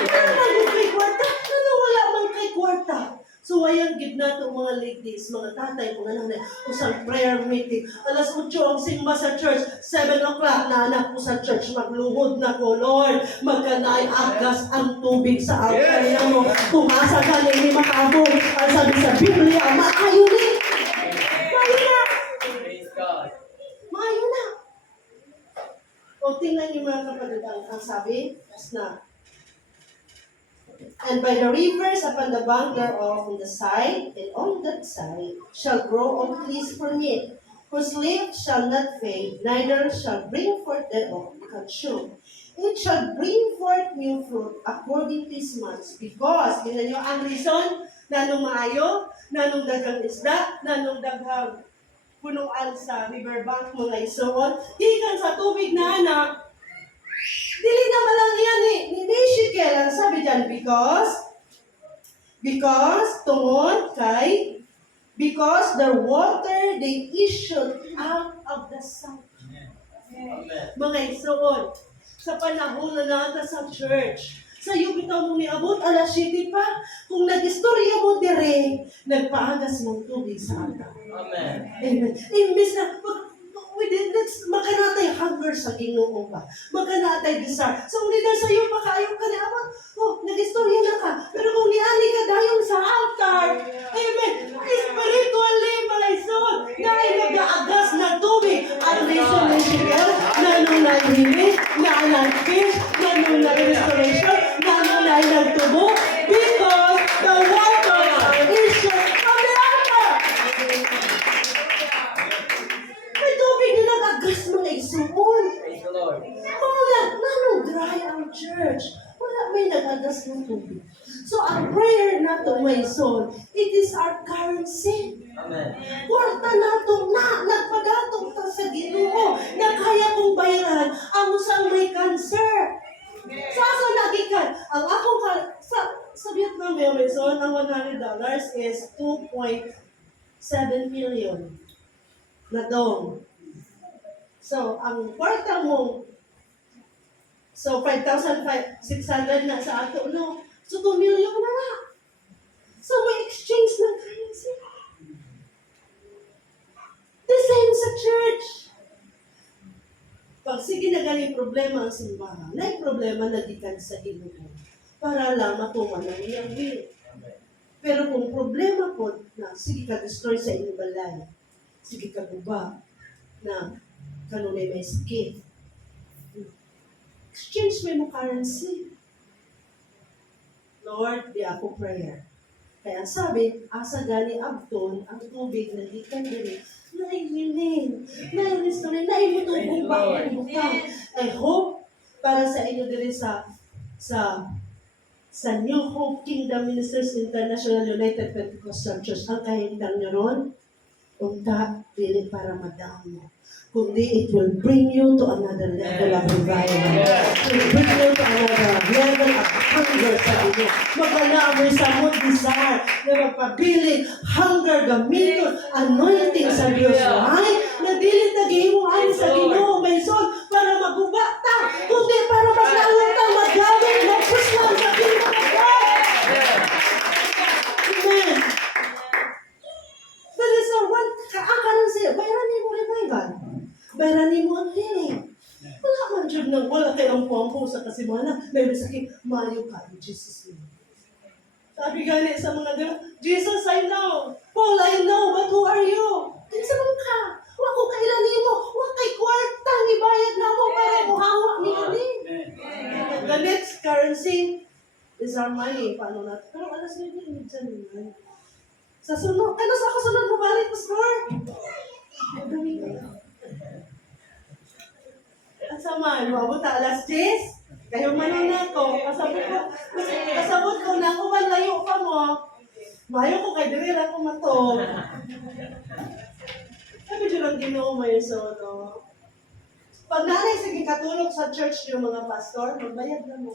Ano man yung kay kwarta? Ano wala man kay kwarta? So, ayan, gid na ito mga ladies, mga tatay, mga nanay, usang prayer meeting. Alas 8 ang simba sa church, 7 o'clock na anak ko sa church, magluhod na ko, Lord, magkanaay agas ang tubig sa altar niya mo. Tumasa ka na hindi makaabot. Ang sabi sa Biblia, maayo ni. Maayo na. Praise God. Maayo na. O, tingnan niyo mga kapatid, ang sabi, as na, and by the rivers upon the bank thereof on the side, and on that side shall grow oak trees for meat, whose leaf shall not fade, neither shall bring forth thereof consume. It shall bring forth new fruit according to his months, because, tingnan niyo ang reason, nanong maayo, nanong dagang isda, nanong dagang punuan sa riverbank mga isuon, gikan sa tubig na anak, dili na malang yan ni Ezekiel. Ang sabi dyan, because, tungod kay, because the water they issued out of the sun. Amen. Mga isuon, sa panahon na nata sa church. Sa iyo bitaw mo niabot, alas 7 pa. Kung nag-istorya mo dire, nagpaagas ng tubig sa altar. Amen. Amen. Imbis na, let's maganatay hunger sa Ginoo ba? Maganatay desire. So, kung leader sa iyo, makaayaw ka na abot. Oh, nag-istorya na ka. Pero kung niali ka dayon sa altar, amen, spiritually, mga ison, dahil nag-aagas na tubig, ang reason ng shigel, nanong nahimik, naalang fish, nanong nag-restoration, nanong nailang tubo, because the waters are issued from the altar. May tubig na nag-agas mga isuon. Praise the Lord. Wala, nanong dry ang church. Wala may nag-agas ng tubig. So, ang prayer nato, my soul, it is our currency. Amen. Kwarta nato na, nagpadatong ta sa Ginoo, na kaya kong bayaran ang usang may cancer. So, asa nagikan? Ang akong, sa Vietnam, my soul, ang $100 is 2.7 million na dong. So, ang kwarta mo, so 5,600 na sa ato, no? So, 2 million na na. So, may exchange ng currency. The same sa church. Pag sige na galing problema ang simbahan, na problema na gikan sa Ginoo para lang matuman ang iyang will. Pero kung problema po na sige ka destroy sa inyong balay, sige ka guba na kanunay may sakit, exchange mo yung currency. Lord, di ako prayer. Kaya sabi, asa gani abton ang tubig na gikan diri, naihilin, naihistory, naimutubong ba ang bukang. I hope para sa inyo diri sa New Hope Kingdom Ministers International United Pentecostal Church, ang kahindang nyo ron, unta, dili para madam mo. Kundi it will bring you to another level of revival. It will bring you to another level of hunger sa inyo. Magkalamoy sa mood desire na magpabilin, hunger, gamiton, anointing sa Diyos. Right? Na dili nagihimuan sa Ginoo, may soul, para magubata. Kundi para mas lalong tang magamit, magpuslan sa Ginoo. Amen. That is our one, kaakaran siya, bayranin mo revival. Bayranin mo ang healing. Wala man dyan nang wala kayong puwang sa kasimana. May sakit, mayo ka in Jesus' name. Sabi gani sa mga diba, Jesus, I know. Paul, I know, but who are you? Kinsa man ka? Wa ko kailanin mo. Wa kay kwarta, ibayad na mo para muhawa ni ani. The next currency is our money. Paano natin? Pero alas na yun, dyan naman. Sa sunod, ano sa ako sunod mo balik, Pastor? At sama, lumabot na alas 10. Kayo manon na ko. Kasabot ko na ako, layo pa mo. Mayo ko kay diri lang ko mato. Sabi dyan lang Ginoo mo yung no? Pag nanay sige katulog sa church yung mga pastor, magbayad na mo.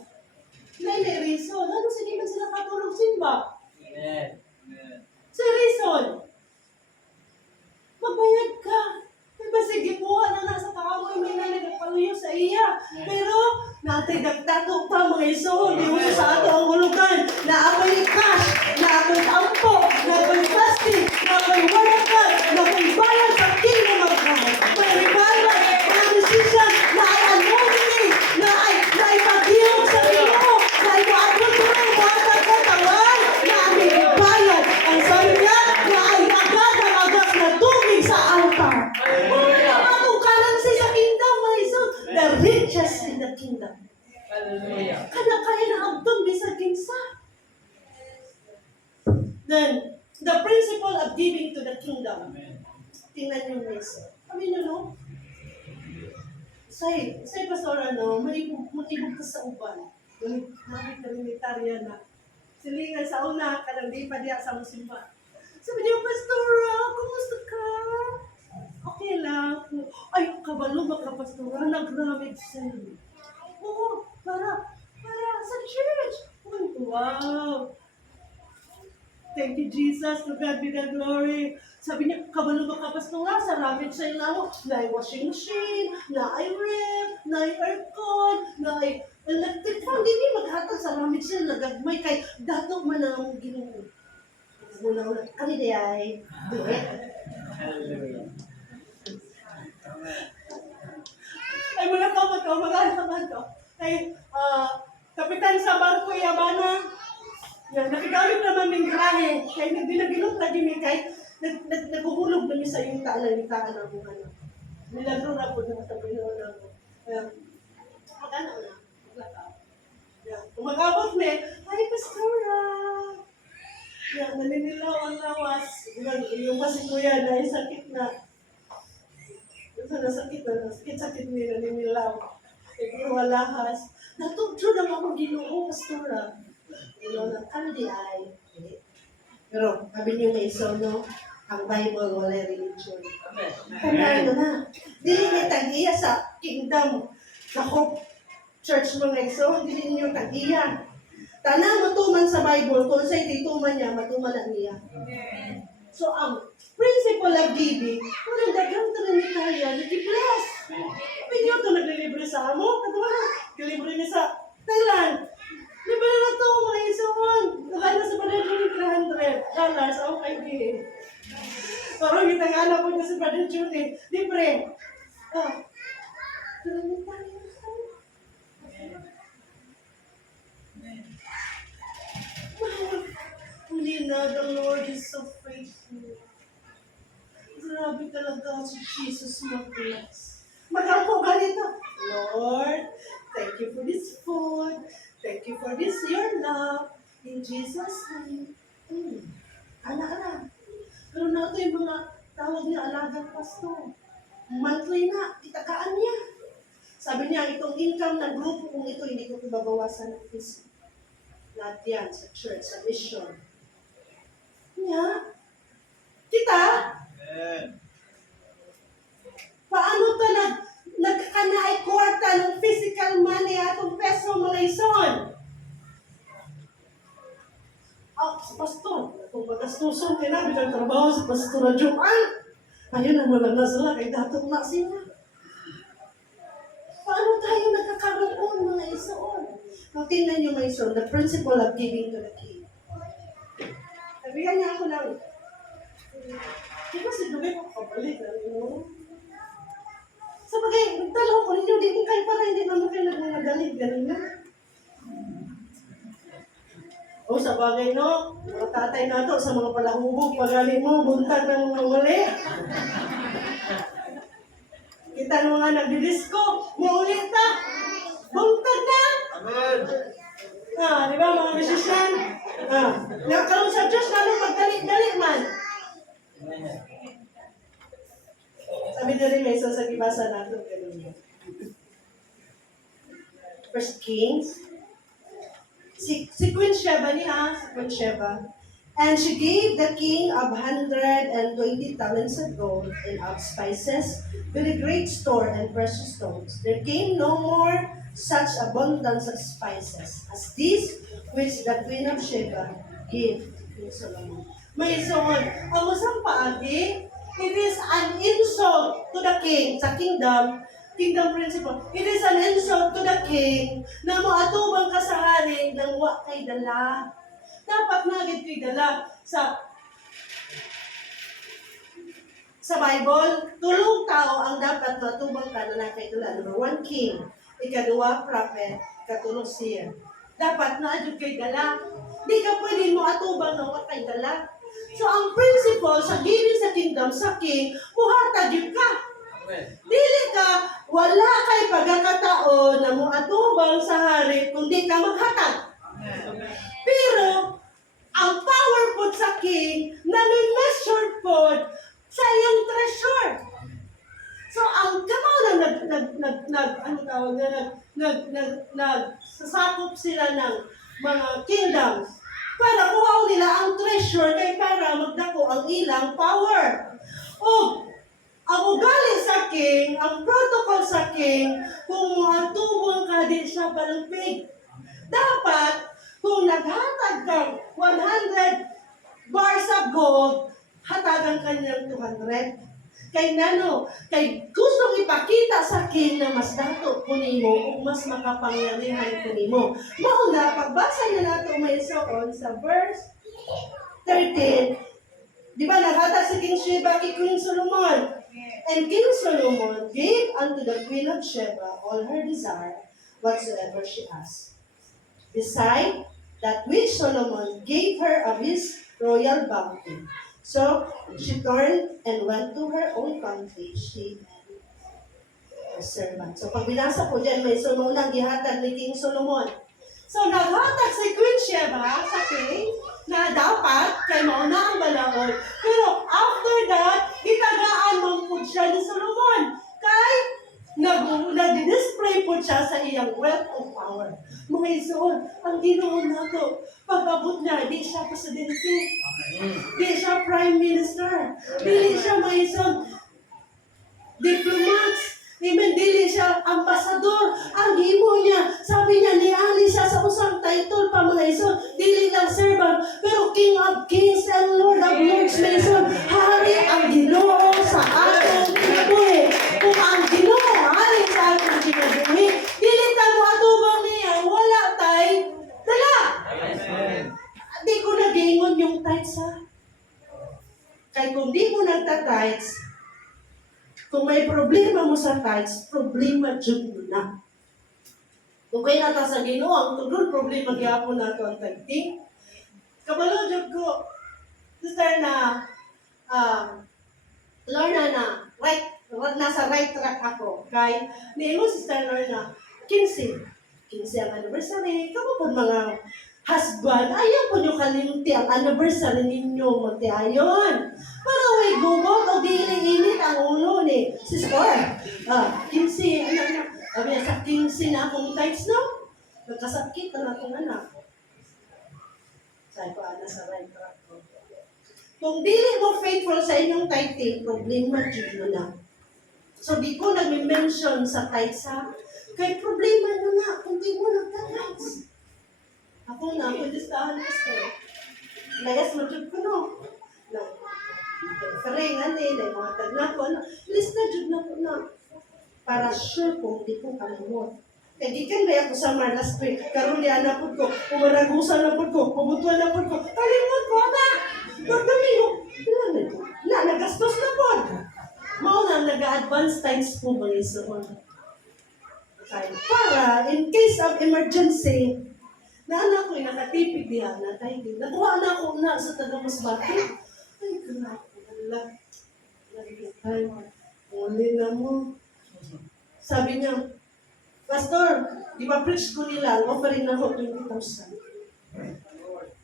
May reason. Ano sige man sila katulog simba? Amen. Sa reason. Magbayad ka. Diba sige po, na nasa kaaway may nagpaluyo sa iya. Pero, natay nagtato pa mga iso. Di mo sa ato ang hulugan. Na ako'y cash, na ako'y ampo, na ako'y fasting, na ako'y walakan, na ako'y bayan sa kingdom of God. May revival, mga decision, na ay anointing, na ay pag-iong sa Ginoo, na ay maabot ko ng mga katawan, na aming bayan. Ang sabi niya, na ay agad ang agas na tubig sa altar. Ang currency sa kingdom, mga iso, the richest in the kingdom. Hallelujah. Kana kaya na abdong bisag kinsa. Then, the principle of giving to the kingdom. Tingnan niyo guys. Kami nyo, no? Say, Pastor, mag-ibog ka sa uban. Nakit ka militarya na. Silingan sa una, kanang di pa diya sa musimba. Sabi niyo, Pastor, kumusta ka? Okay lang. Ay, kabalo ba ka, Pastor? Nag-ramid sa'yo. Oo, para sa church. Wow. Thank you, Jesus. To God be the glory. Sabi niya, kabalo ba ka, Pastora? Sa rabbit siya na ako. Na washing machine, na ref, na aircon, na electric fan. Hindi maghatag sa rabbit siya. Nagagmay kay dato man ang ginoo. Una-una. Kani di ay. Hallelujah. Ay, mula ka magkamagaan to. Ay, kapitan sa barko, Yabana. Yan, nakigamit naman ng grahe. Kaya nagdinaginot lagi ni kay naghuhulog na sa yung taalan ng mga ano. Milagro na po na sa Pinoon na po. Kaya, magana na. Yan, umagabot me, ay, Pastora. Yan, naninilaw ang lawas. Yung kasi kuya na sakit na. Yung sakit nila, naninilaw. Ito walahas. Natutro na ako ginoo, Pastora. Ano di ay? Pero, sabi niyo may iso, no? Ang Bible, wala religion. Amen. Kaya na. Dili niya tag-iya sa kingdom. Sa Hope Church mga iso, dili niyo tag-iya. Tanang matuman sa Bible, kung sa'y tituman niya, matuman na niya. So, ang principle of giving, kung nagdagang ito na ni Kaya, nag-bless. Pwede ito naglilibre sa amo, katawa na, kilibre niya sa Thailand. Libre na ito, mga isuon. Nakaya na sa Brother $300. Ako kay D. Parang kita nga na po niya si Brother Judy. Libre. Ah. Hindi na, the Lord is so faithful. Grabe talaga si Jesus mag-bless. Mag-alpo ganito. Lord, thank you for this food. Thank you for this, your love. In Jesus' name. Ana. Pero na ito yung mga tawag niya alagang pasto. Monthly na, itagaan niya. Sabi niya, itong income ng grupo kung ito, hindi ko babawasan ng fees. Lahat yan sa church, sa mission. Niya, kita, paano ito nagkakanaay kwarta ng physical money atong peso mga ison? Sa pastor, kung magastuson, kinabi ng trabaho sa pastor na Juan. Ayun ang mga nasala kay datong na sila. Paano tayo nagkakaroon mga ison? Kung tingnan niyo mga ison, the principle of giving to the king. Sabihan niya ako lang, di ba si Dugay ko kabalik? Sa bagay, nagtalaw ko ninyo, di ko kayo para hindi naman kayo nagmamagaling. Ganun na. O sa bagay, no? Mga tatay na to, sa mga palahubog, pagaling mo, buntag ng mga mali. Kita mo nga nagdidisko, muulit na. Buntag na. Amen. Di ba mga musician? Nakaroon sa Diyos, nalang magdali-dali man. Sabi na rin may sa gibasa natin. First Kings. Si Queen Sheba niya, si Queen Sheba. And she gave the king 120 talents of gold and of spices, with a great store and precious stones. There came no more such abundance of spices as these which the Queen of Sheba gave to Solomon. May isuon, ang usang paagi, it is an insult to the king sa kingdom principle. It is an insult to the king na moatubang ka sa hari ng wa kay dala. Dapat nagit kay dala sa Bible, tulong tao ang dapat matubang ka na nakay dala. Number 1, king. Ikaduwa, prophet. Ikatulong seer. Dapat naadyo kay dala. Di ka pwede mo atubang na wa kay dala. So, ang principle sa giving sa kingdom, sa king, muhatag yun ka. Dili ka, wala kay pagkakataon na muatubang sa hari kung di ka maghatag. Pero, ang power po sa king, nami-measure po sa iyong treasure. So, ang kamaw na sasakop sila ng mga kingdoms para kuhaw nila ang treasure kay para magdako ang ilang power. O, ang ugali sa king, ang protocol sa king, kung matubong ka din siya palangpig. Dapat, kung naghatag kang 100 ako, hatagan kanyang 200. Kay nano, kay gustong ipakita sa akin na mas dato ko nimo o mas makapangyarihan ko nimo. Mauna, pagbasa niya nato may soon sa verse 13, di ba naghatag si King Sheba kay Queen Solomon? And King Solomon gave unto the Queen of Sheba all her desire, whatsoever she asked. Beside that which Solomon gave her of his royal bounty. So she turned and went to her own country, she and her servant. So pag binasa ko dyan, may sumunang gihatag ni King Solomon. So naghatag si Queen Sheba sa king na dapat kay mauna ang balaod. Pero after that, itagaan man po siya ni Solomon. Kay nag-display po siya sa iyang wealth of power. Mga isuon, ang Ginoo nato, pag-abot niya, di siya presidente, di siya prime minister, di siya mga isuon, diplomats, amen, dili siya ambasador. Ang imo niya, sabi niya, niali siya sa usang title pa mga isuon, dili lang servant, pero King of Kings and Lord of Lords, mga isuon, hari ang Ginoo sa atong kinabuhi. Kung ang Ginoo, hari sa atong kinabuhi, dili ta mo atubang niya, wala tay, dala. Di ko nag-ingon yung tithes ha. Kaya kung di mo nagta-tithes, kung may problema mo sa tithes, problema dyan mo na. Kung kayo nata sa Ginoo, ang tugod problema gyapon nato ang tithing. Kabalo dyan ko, sister na, Lorna na, nasa right track ako. Kay, niingon sister Lorna, 15 ang anniversary. Kamu po mga husband, ayaw po nyo kalimti ang anniversary ninyo, magtiayon. Para way gumot o dili-init ang ulo ni sister. 15, anak. Sabi niya, sa 15 na akong tithes, no? Nagkasakit na akong anak. Sabi ko, sa right track ko. Kung dili mo faithful sa inyong tithing, problema dito na. So, di ko nag-mention sa tithes, ha? Kaya problema nyo na kung di mo nagtithes. Ako na, ako listahan gusto. Layas mo dyan ko, no? Karengan eh, mga tagna ko, ano? Lista dyan na ko na. Para sure kung di ko kalimot. Kaya di kan ba ako sa Marlas Creek, karoon di anak ko, umaragusan na po ko, pubutuan na po ko, kalimot ko na! Pagdami ko, kailangan ko. Nagastos na po. Mao na, nag-advance times po mga isuon. Para, in case of emergency, na anak ko, nakatipid diyan, na tayo din. Nakuha na ako na sa Tagamasbate. Ay, grabe, wala. Ay, uli na mo. Sabi niya, Pastor, di ba preach ko nila, offering na ako 20,000.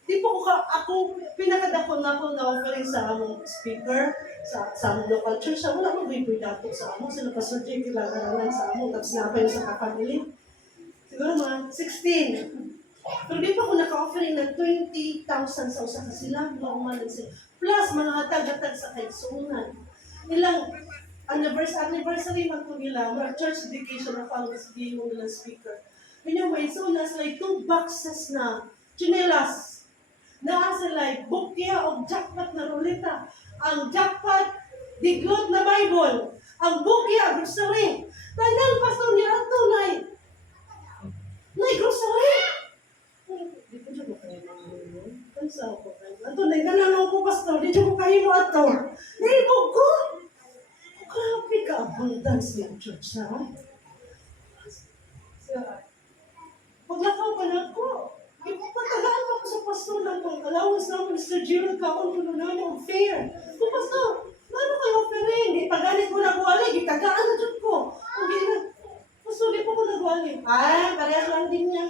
Di po ako, pinakadako na ako na offering sa among speaker, sa among local church. Wala mo biboy dato sa among, sila Pastor Jay, kilala sa among, tapos na yung sa kapamilya. Siguro mga 16. Pero di pa ako naka-offering ng 20,000 sa usa ka sila, normal sila. Plus, mga hatag-hatag sa kaigsunan. Ilang anniversary man ko nila, mga church dedication na follow sa mo nila speaker. Anyway, so nasa like 2 boxes na chinelas. Nasa like bukya o jackpot na ruleta. Ang jackpot, diglot na Bible. Ang bukya, grocery. Tanan, pastor niya ato, nay grocery. Di ko dyan mo kayo mga kansa ko kayo. Ato, nananaw ko, pastor. Di dyan ko kayo mo ato. Naibog ko. Grabe ka, abundance ng church, ha? Paglakaw ka na ko. Pagtagaan pa ko sa pastor ng kong allowance namin, Mr. Gerald, kaon ko na ng fair. Kung pastor, ano kayo offering? Di pagalit ko nagwali, gitagaan na dyan ko. Hindi na, pastor, di po ko nagwali. Ay, parehas lang din niya.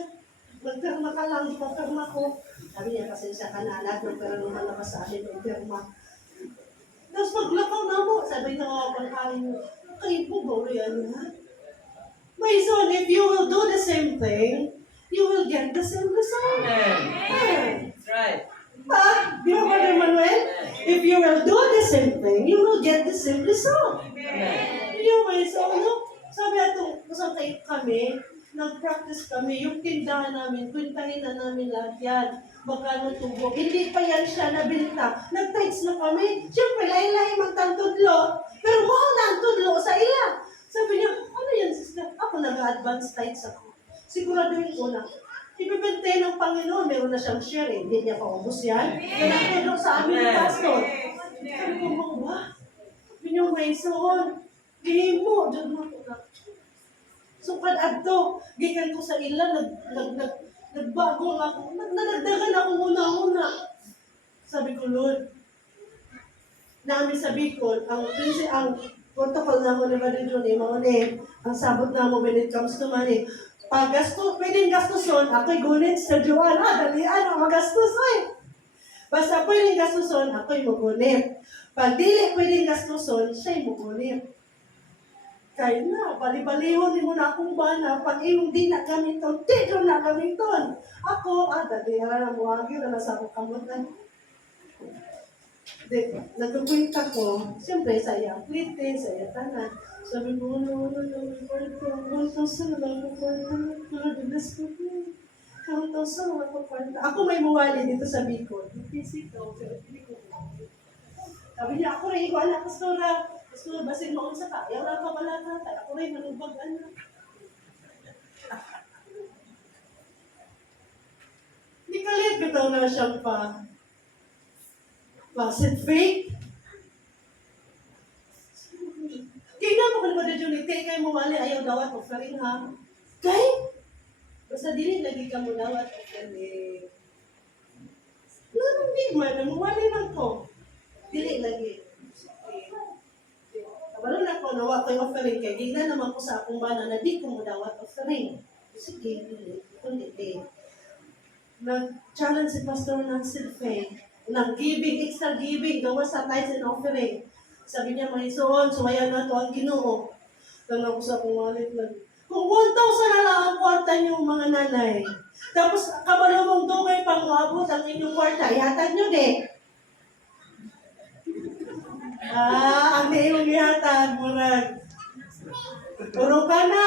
Magpirma ka lang, di pa pirma ko. Sabi niya, pasensya ka na, anak, magpirma naman na sa akin, magpirma. Tapos maglakaw na mo, sabi na nga pagkain mo, kayo po ba yan, ha? My son, if you will do the same thing, you will get the same result. Amen. That's right. Di ba, Brother Manuel? If you will do the same thing, you will get the same result. Amen. Anyway, so, sabi ato, kusang kayo kami, nag-practice kami, yung tindahan namin, kwentahin na namin lahat yan. Magkano tubo. Hindi pa yan siya nabinta. Nag-tights na kami. Siyempre, lahi-lahi magtantudlo. Pero mahal na ang tudlo sa ila. Sabi niya, ano yan, sister? Ako nag-advance tights ako. Siguraduhin ko na. Ibibintay ng Panginoon, meron na siyang share eh. Hindi niya paubos yan. Pinatulong sa amin ng pastor. Sabi ko, mga Pinyong Maison, gihim mo, dyan mo ko na. So, adto, gikan ko sa ila, nagbago ako, nanagdagan ako muna. Sabi ko, Lord, namin sa Bicol, ang protocol na mo ni Brother Johnny, ang sabot na mo when it comes to money. Pag pwedeng gastuson, ako'y gunit sa Joanne, dalian ang magastuson. Basta pwedeng gastuson, ako'y mugunit. Pag dili pwedeng gastuson, siya'y mugunit. Kaya na, bali-balihon mo na akong bana, pag iyong di na gamiton, dito na gamiton. Ako, dalian na mo, agyo na nasa akong kamutan. Nagkukwenta ko, siyempre, saya plite, saya tanan. Sabi ko, ano, kwarto, lang ako kwarto, dinas ko po. Lang ako kwarto. Ako may muwali dito sa Bicol. Physical, pero hindi ko. Sabi niya, ako rin, wala, pastora, basin mo sa kaya, wala ka pala tatay. Ako rin, manubag, ano. Hindi kalit, bitaw na siyang pa. Was it fake? Tingnan mo kung ba dito ni kay mo wali ayaw dawat offering ha. Kay? Basta dili lagi ka mo dawat offering. Hindi man, wali man ko. Dili lagi. Kabalo na ko nawa ko'y offering kay gigna naman ko sa akong bana na di ko mo dawat offering. Sige, dili. Nag-challenge si Pastor Nancy Faye. Nang giving, extra giving, gawa sa tithes and offering. Sabi niya, Maison, sumayan na to ang Ginoo. Tanong ko sa kumalit lang. Kung 1,000 na lang ang kwarta niyo, mga nanay. Tapos, kabalo mong dugay pang maabot ang inyong kwarta, ihatag niyo, de. Ang iyong ihatag, murag. Puro ka na.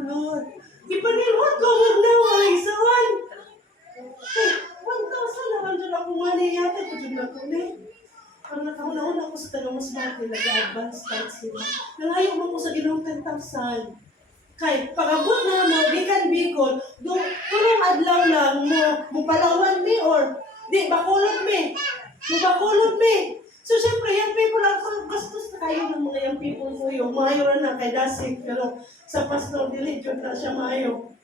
Lord, ipanilhot ko, magnawa, Maison. 1,000 naman dyan ako mani yata ko dyan na ko Ang nakauna ako sa tagang mas natin, nag-advance tax sila. Nalayo mo ko sa ginong 10,000. Kay, pag-abot na mo, gikan Bicol, tulong adlaw lang mo palawan mi or, di, bakulot mi. Bakulot mi. So, syempre, yung people, ang gastos na kayo ng mga yung people ko yung mayo na kay Dasik, pero sa pastor, dili, na siya mayo.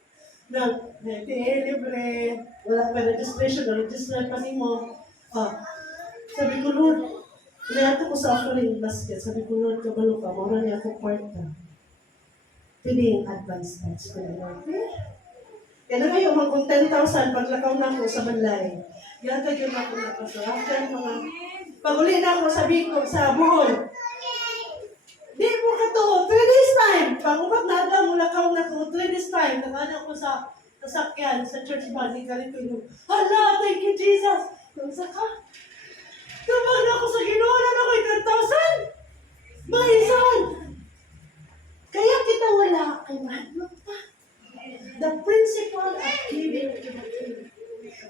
Libre, wala pa registration, na-register pa mo. Sabi ko, Lord, nayato ko sa offering basket. Sabi ko, Lord, kabalo ka, mara niya ako kwarta. Pwede yung advance tax ko na, Lord. Kaya na kayo, mag 10,000, paglakaw na ako sa balay. Yata yun ako na pasarakan, mga... Pag-uli na ako sa Bohol. Di mo ka to, 3 days time. Pag-upat na lang, mulakaw na to, 3 days time. Nagana ko sa sasakyan, sa church body, galing ko yung, hala, thank you, Jesus. Yung saka, tumag na ako sa Ginoo na ako, 10,000. Maison. Kaya kita wala kay Madlock pa. The principle of giving to the King.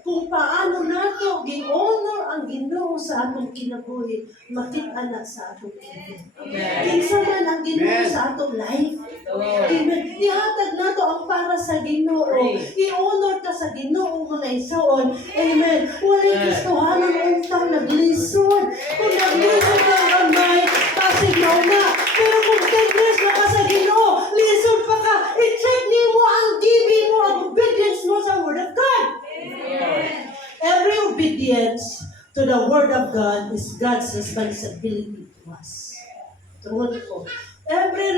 Kung paano nato gi-honor ang Ginoo sa atong kinabuhi, makita na sa atong giving. Kinsa man ang Ginoo sa atong life. Amen. Ihatag nato ang para sa Ginoo. I-honor ka sa Ginoo mga isaon. Amen. Walay Kristohanon untang naglisod. Kung naglisod ka ang kamay, pasig na. Pero kung taglis na ka sa Ginoo, lisod pa ka. I-check mo ang giving mo, ang obedience mo sa Word of God. Every obedience to the Word of God is God's responsibility to us. Tuwan ko. Every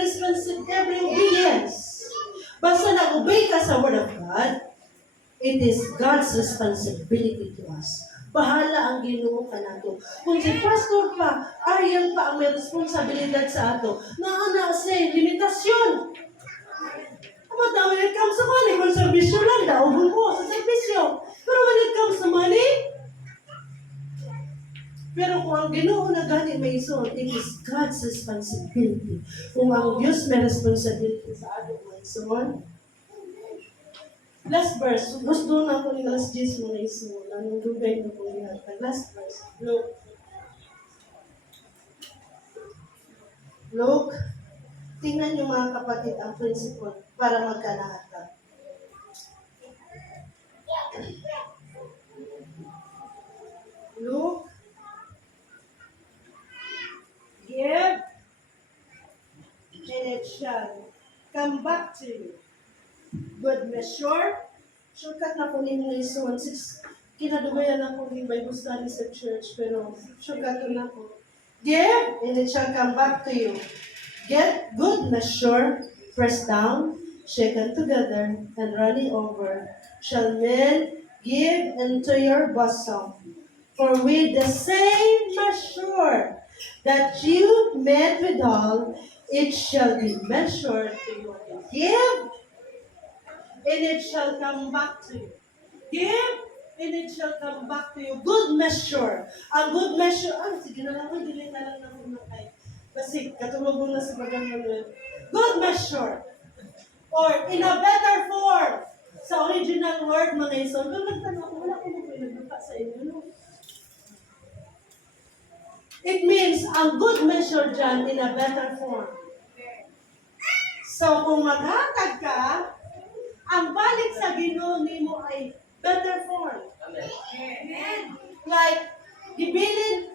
obedience. Basta nag-obey ka sa Word of God, it is God's responsibility to us. Bahala ang Ginoo ka nato. Kung si pastor pa, ariyan pa ang may responsibilidad sa ato, naana siya limitasyon. When it comes to money, kung servisyo lang, daubon mo sa servisyo. Pero when it comes to money, pero kung ang Ginoo na gani may ison, it is God's responsibility. Kung ang Diyos may responsibility sa ating mga ison, last verse, gusto na ako ni last Jesus mo na ison, anong dugay na po niya. Last verse, Luke, tingnan niyo mga kapatid ang principle para magkalahatag. Luke, give, and it shall come back to you. Good measure. Shortcut na po ninyo yung ison. Kinadugayan na po yung Bible study sa church, pero shortcut na po. Give, and it shall come back to you. Get good measure, pressed down, shaken together, and running over, shall men give into your bosom. For with the same measure that you met withal, it shall be measured to you. Give, and it shall come back to you. Give, and it shall come back to you. Good measure. Ang good measure, sige na lang, dili na lang na pumatay. Kasi katulog mo na sa bagang good measure. Or in a better form. Sa original word, mga ison, doon nagtanong ako, wala ko pinagbuka sa inyo. No? It means ang good measure dyan in a better form. So kung maghatag ka, ang balik sa Ginoo nimo ay better form. Amen. Amen. Gibilin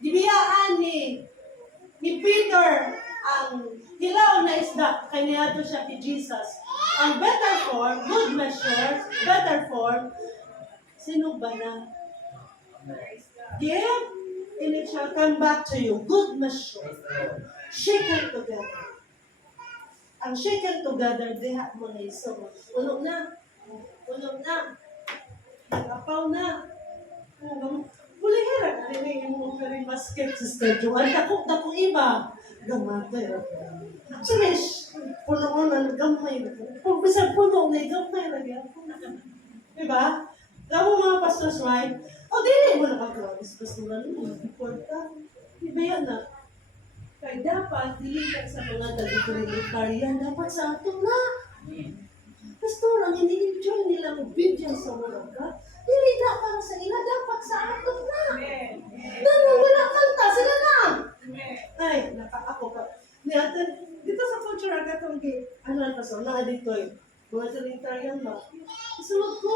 gibiyaan ni Peter ang hilaw na isda kaniadto siya kay Jesus. Ang better form, good measure, better form, sino ba na? Give, and it shall come back to you. Good measure. Shaken together. Ang shaken together, diha mga iso. Ulo na. Nag-apaw na. Bulihira. Ano yung mga very basket sa schedule. Dako iba. Gamate. Sumish. Puno na. Gamay na. Kung bisa puno na, gamay na. Diba? Gamo mga pastors, right? O, dili mo nakagrabis. Pastoran mo. Important. Iba yan na. Kaya dapat, dili ka sa mga dalikulitarian, dapat sa ato na. Pastor, ang ini-enjoy nila mag-video sa mga ka, dili na para sa ila, dapat sa ato na. Ganun, wala kanta, sila na. Ay, ako pa. Dito sa culture, agatong ano na pastor, na dito eh. Mga dalikulitarian ba? Sunod ko.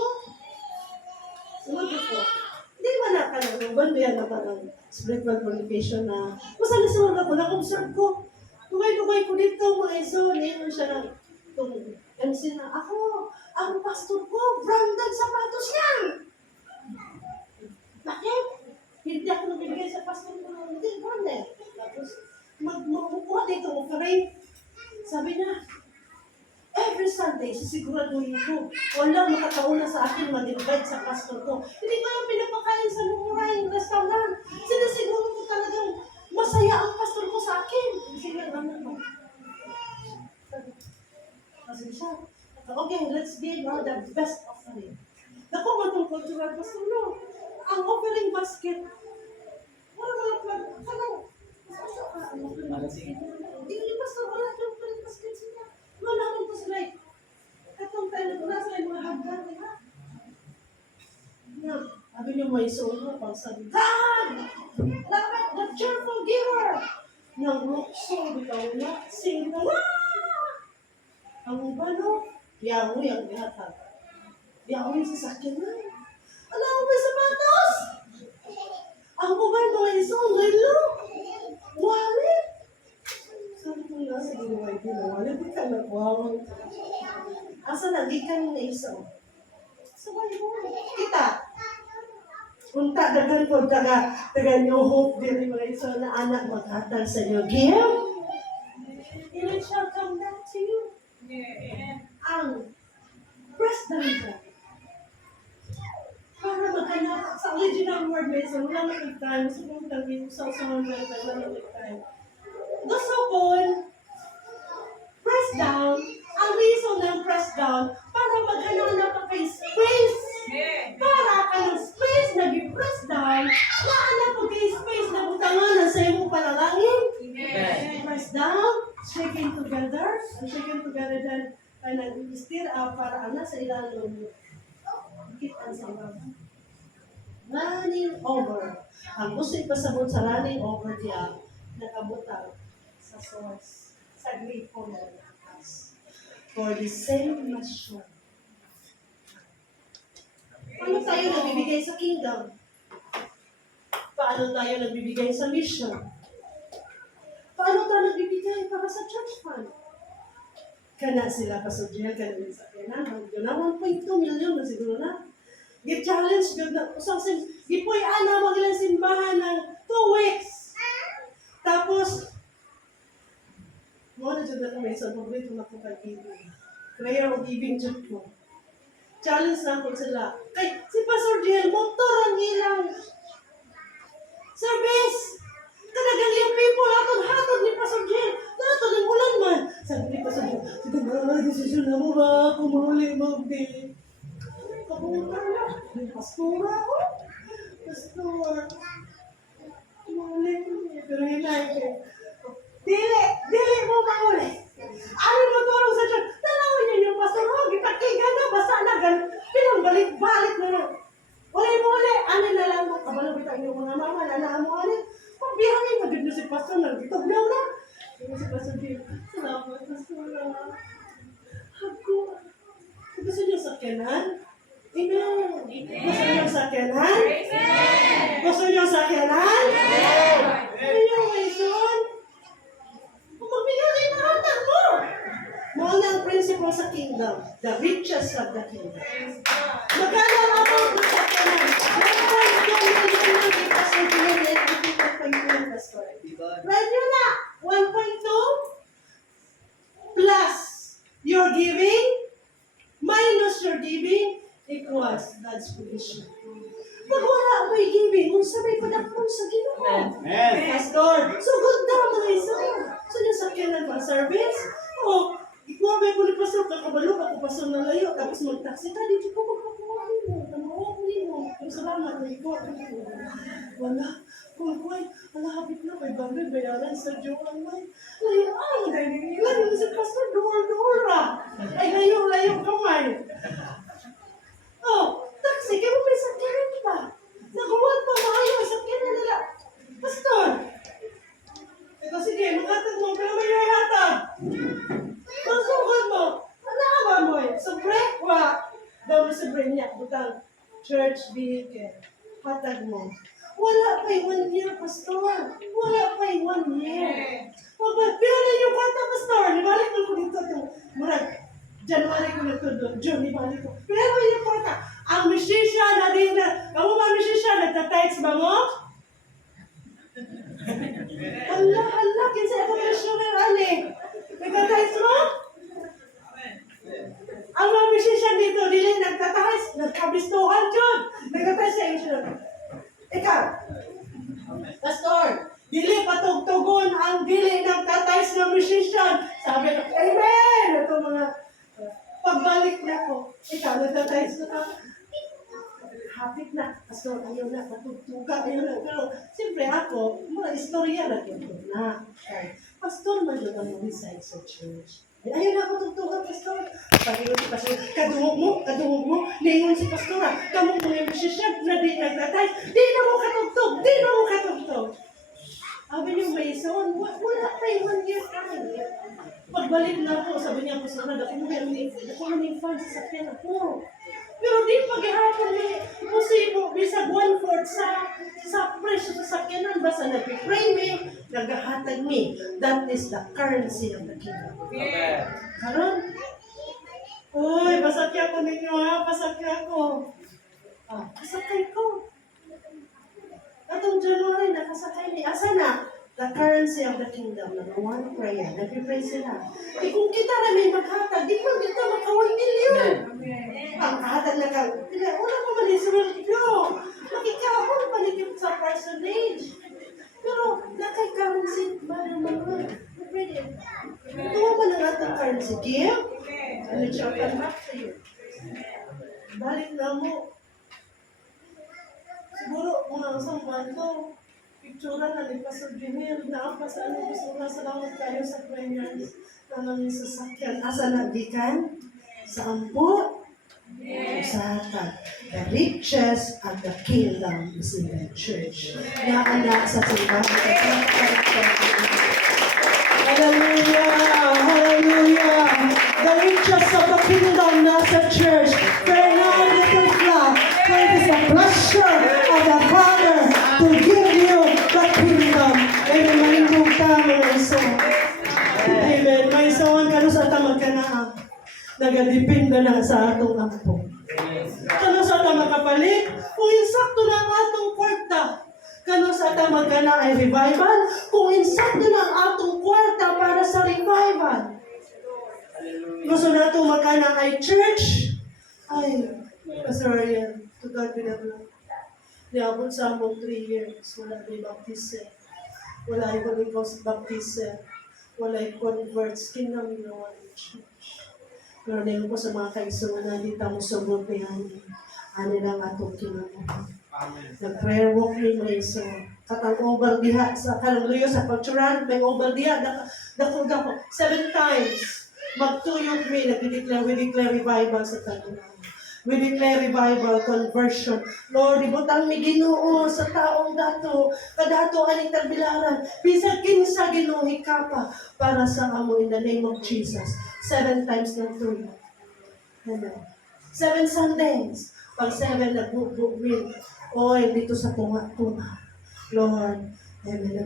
Hindi ba na kanang bandiyan na parang spiritual communication na basta nasunod ako, na-observe ko. Tugay-tugay ko dito, mga iso, niyon siya ng MC na ako, ang pastor ko, branded sapatos niya. Bakit? Hindi ako nabibigay sa pastor ko ng hindi, branded. Tapos, magkukuha dito, okay? Sabi niya, every Sunday, sisiguraduhin ko, walang makakauna sa akin mag-invite sa pastor ko. Hindi ko yung pinapakain sa mumurahing restaurant. Sinasiguro ko talagang masaya ang pastor ko sa akin. Sige, naman ko. Kasi siya, okay, let's give her the best offering. Naku, matong cultural pastor, no? Ang offering basket, wala mga plan, hindi pastor, wala yung offering basket siya. Wala akong to sila. Katong tayo na nasa mga hagdan, di ba? Sabi niyo may suno, pang sabi, God! Dapat the cheerful giver! Nang rukso, bitaw na, sing na, ang ubano, yahoy ang bihatag. Yahoy sa sakyan na. Alam mo ba sapatos? Ang ubano may isong relo. Wallet. Sabi ko nga sa ginuway ginawa, di ka nagwawang. Asa nagikan na isaw? Sabay mo. Kita. Punta dagan po taga new hope diri mga isaw na anak maghatag sa inyo. Give. And it shall come back to you. Ang press down ka. Para maghanap sa original word may isaw, wala makikita. Gusto kong tagin sa mga mga wala makikita. Gusto ko, press down, ang reason ng press down, para maghanap na pa kay space. Para ka ng space na i-press paraan na sa ilalong kita sa ilalong. Running over. Ang gusto ipasabot sa running over diya, nakabutang sa source, sa gripo na nakakas. For the same mission. Paano tayo nagbibigay sa kingdom? Paano tayo nagbibigay sa mission? Paano tayo nagbibigay para sa church fund? Kana sila pasudya, kana rin sa kena. Yun na, 1.2 million na siguro na. Gi-challenge yun na. Usang gipoy ana, magilang simbahan ng 2 weeks. Tapos, mo na dyan na kami sa paborito na po kag-giving. Prayer of giving dyan ko. Challenge na ako sila. Kay, si Pastor Jiel, motor ang ilang service. Kanagang yung people, hatod ni Pastor Jiel. Hatod ng ulan man. Sabi ni Pastor Jiel, sige na, desisyon na mo ba? Kumuli, magdi. Kapunta na. Pastora ako. Pastor. Kumuli. Pero hinay. Dili mo mauli. Ano mo tulong sa Diyos? Tanawin niyo yung pastor mo. Gitakigan na. Basta na. Pinang balik-balik na yun. Uli-uli. Ano na lang mo? Kabalabitang yung mga mama. Nanaan mo ano. Pagbiyahin. Magod na si pastor. Nagitoglaw na. Yung si pastor Jim. Salamat, pastor. Ako. Gusto niyo sakyanan? Amen. Gusto niyo sakyanan? Gusto niyo sakyanan? Ano yung reason? Magbigay na hatag mo. Mahal na ang principle sa kingdom. The riches of the kingdom. Magkano ang amount ng sakyanan? 1.2 pastor. Right yun na. 1.2 plus your giving minus your giving equals God's provision. Pag wala may giving, kung sabay padakpon sa Ginoo. Amen. Pastor, so good na mga isa. So yung sakyanan para service? O, ikuha ba ko ni Pastor, kakabalo, ako Pastor na layo, tapos mag-taxi ka, dito ko magpakuhain mo, tanawakin mo. Pero salamat, may ikuha ko mo. Wala, kuy, malapit na, may bagay, bayaran sa Joan, may layo, dahil ilan yung si Pastor, door-door. Ay, layo kamay. Oh, taxi, kaya mo may sakyanan pa. Nakuha pa maayo, sakyanan nila. Pastor, ito sige, makatag mo, pero may hatag. Pasugod mo, ano mo eh? Sobre, wa. Daw na sobre niya, butang church vehicle. Hatag mo. Wala pa yung 1 year, Pastor. Wala pa yung 1 year. Pero na yung kwarta, Pastor. Nibalik ko dito itong murag. January ko nagtudot. June, nibalik ko. Pero yung kwarta. Ang musician na din na, kamu ba musician, nagtatights ba mo? Hala, kinsa ako missioner, ani? Nagtatights mo? Ang mga musician dito, dili nagtatights, nagkabistuhan dyan. Nagtatights sa inyo. Ikaw, Pastor, dili patugtugon ang dili nagtatights ng musician. Sabi ko, amen! Ito mga pagbalik na ko. Ikaw, nagtatights na ka. Hapit na, Pastor, ayaw na, patugtuga, ayaw na. Pero, siyempre ako, mga istorya na ito na. Okay. Pastor, man yun ang reside sa church. Ayaw na ako tugtuga, Pastor. Pagkilo si Pastor, kadungog mo, lingon si Pastor, kamo mo yung musician na di nagtatay, di na mo katugtog. Sabi niyo, Mason, wala pa yung 1 year time. Pagbalik na ako, sabi niya, Pastor, ako mo yung fans sa sakyan ako. Pero di paghihapon ni musibo, bisag 1/4 sa presyo sa sakyanan, basta nag-pray me, naghahatag me. That is the currency of the kingdom. Karon? Uy, pasakya ko ninyo ha, pasakya ko. Pasakay ko. Atong January, nakasakay ni, asa na? The currency of the kingdom, number 1, prayer. Nag-pray sila. Kung kita na may maghatag, di pa kita maka-1 million. Ang kahatag na ka, wala ko man yung sweldo. Makikahon pa rin sa personage. Pero, nakay-currency, man. Pwede. Ito ba ng atong currency? Give? Ano siya, come back to you. Balik na mo. Siguro, mga isang banto, picture na ni Pastor Jimir, naapa sa ano, gusto na salamat kayo sa prayers na namin sasakyan. Asa na, gikan? Sa ampo, usahan. The riches of the kingdom is in the church. Na anak sa simbahan. Hallelujah! Hallelujah! The riches of the kingdom nasa church. Fear not, little flock, for it is the pleasure of the Father to give you the kingdom. Amen. Malingkong ka, mga iso. Amen. May isawan ka sa tamag ka na. Nagadipinda na sa atong ampo. Kano sa ta makapalit? Kung insakto na ang atong kwarta. Kano sa ta magana ay revival? Kung insakto na ang atong kwarta para sa revival. Gusto na itong magana ay church? Ay, Pastor Ariel, to God be the glory. Niabot sa among 3 years, wala may baptism. Wala ay Holy Ghost baptism. Wala ay converts. Kinamilawan ng church. Pero ngayon po sa mga kaisunan na dito mo sumot ni Ani. Ani lang atong kinabuhi. Nag-prayer walk ni Maiso. Katang obal diha sa Kalangluyo sa Pagturan, may obal diha. Dako. 7 times. Magtuyog mi. We declare revival sa Tagunan. We declare revival, conversion. Lord, ibutang mi Ginoo sa taong dato. Kadato aning tagbilaran. Bisag kinsa Ginoo hikapa para sa amo in the name of Jesus. 7 times ng tuyo. Amen. 7 Sundays. Pag 7 nag-book-win. Oy, dito sa tunga-tunga. Lord, amen.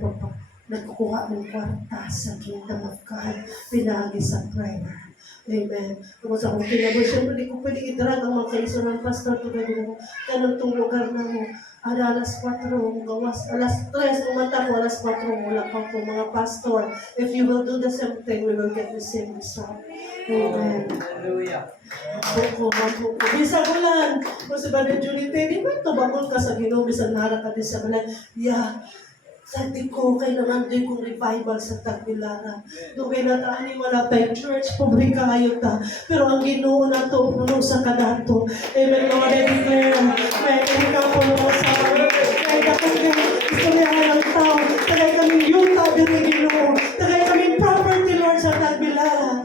Nagkukuha ng kwarta sa kingdom of God. Pinagi sa prayer. Amen. Kung sa kong kinabot, siyempre di ko pwede idrag ang mga kaiso ng pastor to gano'n. Ganun itong lugar na mo. Alas 4, gawas, alas 3, umata ko, alas 4, wala pa po mga pastor. If you will do the same thing, we will get the same result. Amen. Hallelujah. Mampu ko. Bisa bulan. Kung si Brother Julie, di ba ito bakol ka sa Ginoo, bisa nara ka din sa bulan? Yeah. Sabi ko, kay naman din kong revival sa Tagbilaran. Doon kay nataan wala tayong church, pobre kayo ta. Pero ang Ginoo na to, puno sa kadato. Amen, Lord, I declare, may ikaw puno sa kay dakang istoryahan ng tao. Tagay kami yuta din ni Ginoo. Tagay kami property, Lord, sa Tagbilaran.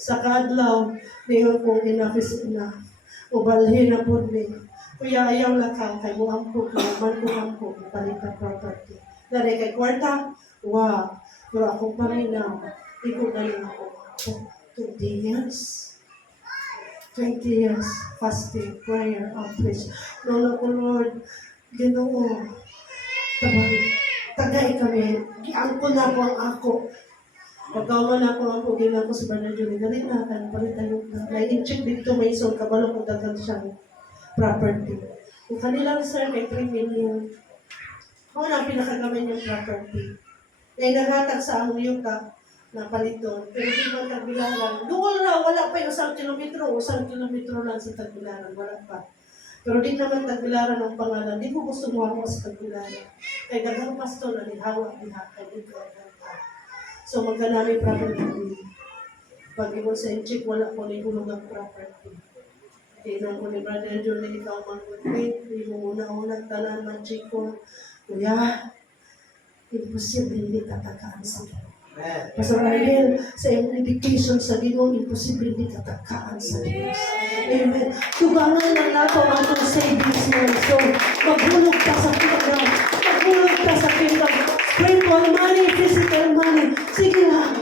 Sa kadlaw, niyon kong enough is enough. Ubalhin na po ni. Kuya, ayaw lang kay mo ampok, man ko ampok, palit na property. Dari kay kwarta, wow. Pero akong paminaw, ikaw galing ako. 20 years. 20 years fasting, prayer, outreach. Lolo ko, Lord, Ginoo, tagay kami. Giangko na ko ang ako. Pagkawan ako ang pugin ako sa Brother Julie, dali na, palit tayo na. Na-incheck dito may isang kabalo kung dagang siyang property. Kung kanilang sir, kay 3 million. Ako na pinakagamay niyang property. Kaya naghatag sa among yuta na paliton. Pero di man Tagbilaran. Doon na, wala pa yung 1 kilometro. 1 kilometro lang sa Tagbilaran. Wala pa. Pero di naman Tagbilaran ang pangalan. Di ko gusto mo ako sa Tagbilaran. Kaya dagang pastor na nihawa, kaya di ko so magkanami property. Pag ikaw sa inchik, wala ko na ihulog ang property. Tinan ko ni Brother Julie, ikaw mag-wait. Hindi mo una-una tanan man chiko. Kuya, imposible hindi tatakaan sa Ginoo. Pastor Ariel, sa iyong dedication sa Ginoo, imposible hindi tatakaan sa Diyos. Amen. Tubangan ng nato ang atong savings mo. So, maghulog ka sa kingdom. Maghulog ka sa kingdom. Spiritual money, physical money. Sige lang.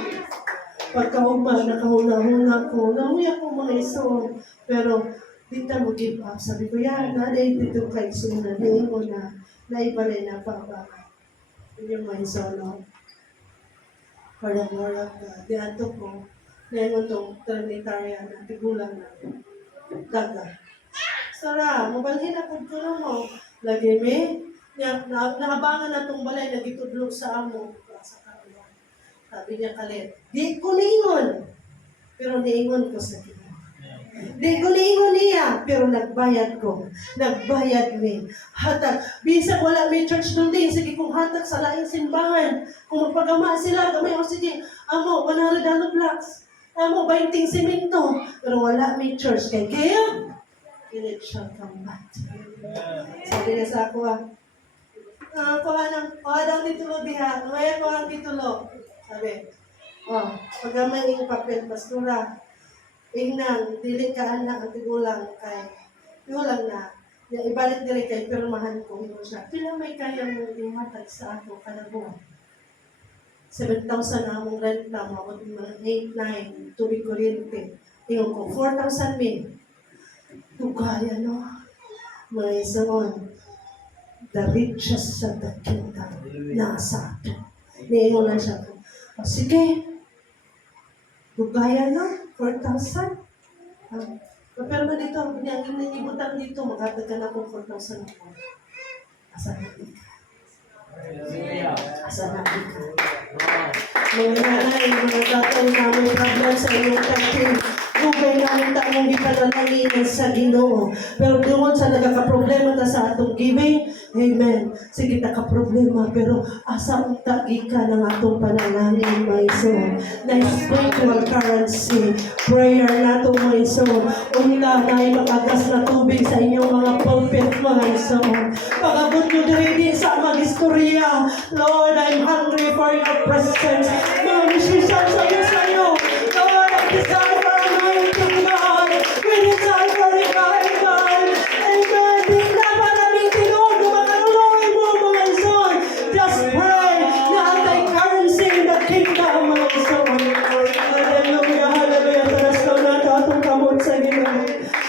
Pagkauma, nakahuna-huna ko. Nahuya ko mga iso. Pero, di ta mo give up. Sabi ko, yan, naday dito kay Suna. Nahin mo na. Naibalay na pababa. Yun yung mga isono. For the more of God. Di ato ko, ngayon itong Trinitarian na tigulang na daga. Sara, mabalhin na kung kuno mo. Lagi me, naabangan na itong balay na gitudlo sa amo. Sa kanila. Sabi niya kalit, di ko niingon. Pero niingon ko sa Ginoo. Di ko niingon niya, pero nagbayad ko. Nagbayad mi. Hatag. Bisag wala may church building. Sige kung hatag sa laing simbahan. Kung magpagama sila, gamay o sige, amo, 100 blocks. Amo, 20 simento. Pero wala may church. Kaya, it shall come back. Sabi niya sa ako, kuha daw titulo diha. Kuha ang titulo. Sabi, paggamay yung papel, pastura. Inang, dili ka anak ang tigulang kay tigulang na. Ibalik dili kay pirmahan ko imo siya. Pila may kaya mo imatag sa ako kada buwan. 7,000 na among rent na, mabot mga 8, 9, tubig kuryente. Tingnan ko, 4,000 min. Tugaya, no? Mga isaon, the richest of the kingdom, nasa ato. Niingon na siya. O sige, tugaya, no? 4,000. Pero na dito, ang inibutang dito, magkatagan ako 4,000 ako. Asa natin ka? Asa natin ka? Mga nanay, mga tatay na may problem sa inyong testing, dugay namin taong gipanalangin sa Ginoo. Pero doon sa nagaka-problema ta sa atong giving, amen. Sige, naka-problema, pero asa unta ka ng atong panalangin, mga ison. Na spiritual currency, prayer nato, mga ison. Unta na ay makagas na tubig sa inyong mga pulpit, mga ison. Pagabot nyo din sa mga istorya, Lord, I'm hungry for your presence. Mga musicians sa'yo. Lord, I desire for anointing, God. We desire for revival. Amen. Di na maraming tinod na makarulungin mo, mga ison. Just pray na anti-currency in the kingdom, mga ison. Hallelujah, hallelujah. Taras daw nato atong kamot sa Ginoo.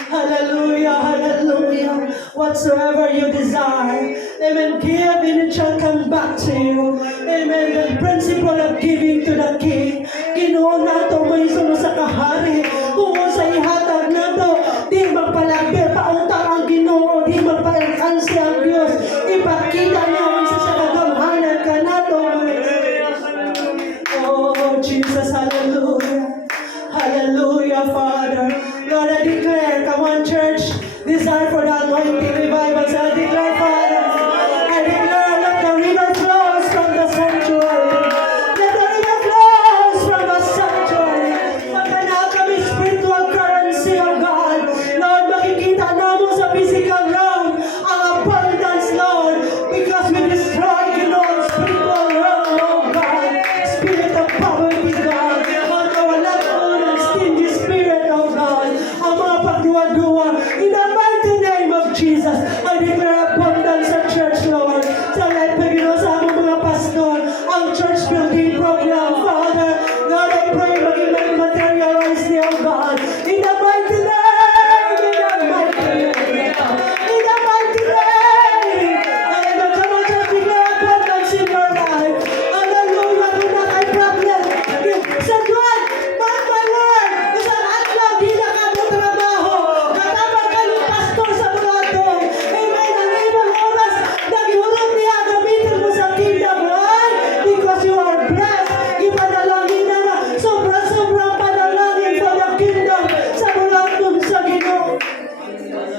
Hallelujah, hallelujah. Whatsoever you desire, amen, give and it shall come back to you. Amen. The principle of giving to the King. Ginoo nato may suno sa kahari. Kung sa ihatag nato, di magpalagbi, pautang ang Ginoo, di magpalagkansi ang Diyos. Ipakita niya kung sa kagamhanan ka nato. Oh, Jesus, hallelujah. Hallelujah, Father. Lord, I declare, come on, church, desire for the anointing revival. So I declare, Father, I declare, let the river flows from the sanctuary. Let the river flows from the sanctuary. Magkana kami spiritual currency, oh God. Lord, makikita namo sa physical realm ang abundance, Lord, because we destroy, spiritual realm, oh God. Spirit of poverty, God. Ang kawalan mo ng stingy spirit, oh God. Ang mga pagduwa-duwa. In the mighty name of Jesus, I declare abundance sa church, Lord. Sa life na sa among mga pastor, ang church building program, Father. Lord, I pray maging materialize niya, oh God. In the mighty name, in the mighty name, in the mighty name. And the come on, just declare abundance in your life. Hallelujah, kung na kay problem. Sa God, mark my word, isang adlaw, di na ka mo trabaho. Natapag ka ng pastor sa mga atong. Amen, ang ibang oras, naghihulog niya, gamitin mo sa kingdom, right? Because you are blessed. Ipanalangin na na, sobrang panalangin for the kingdom sa mga atong sa Ginoo.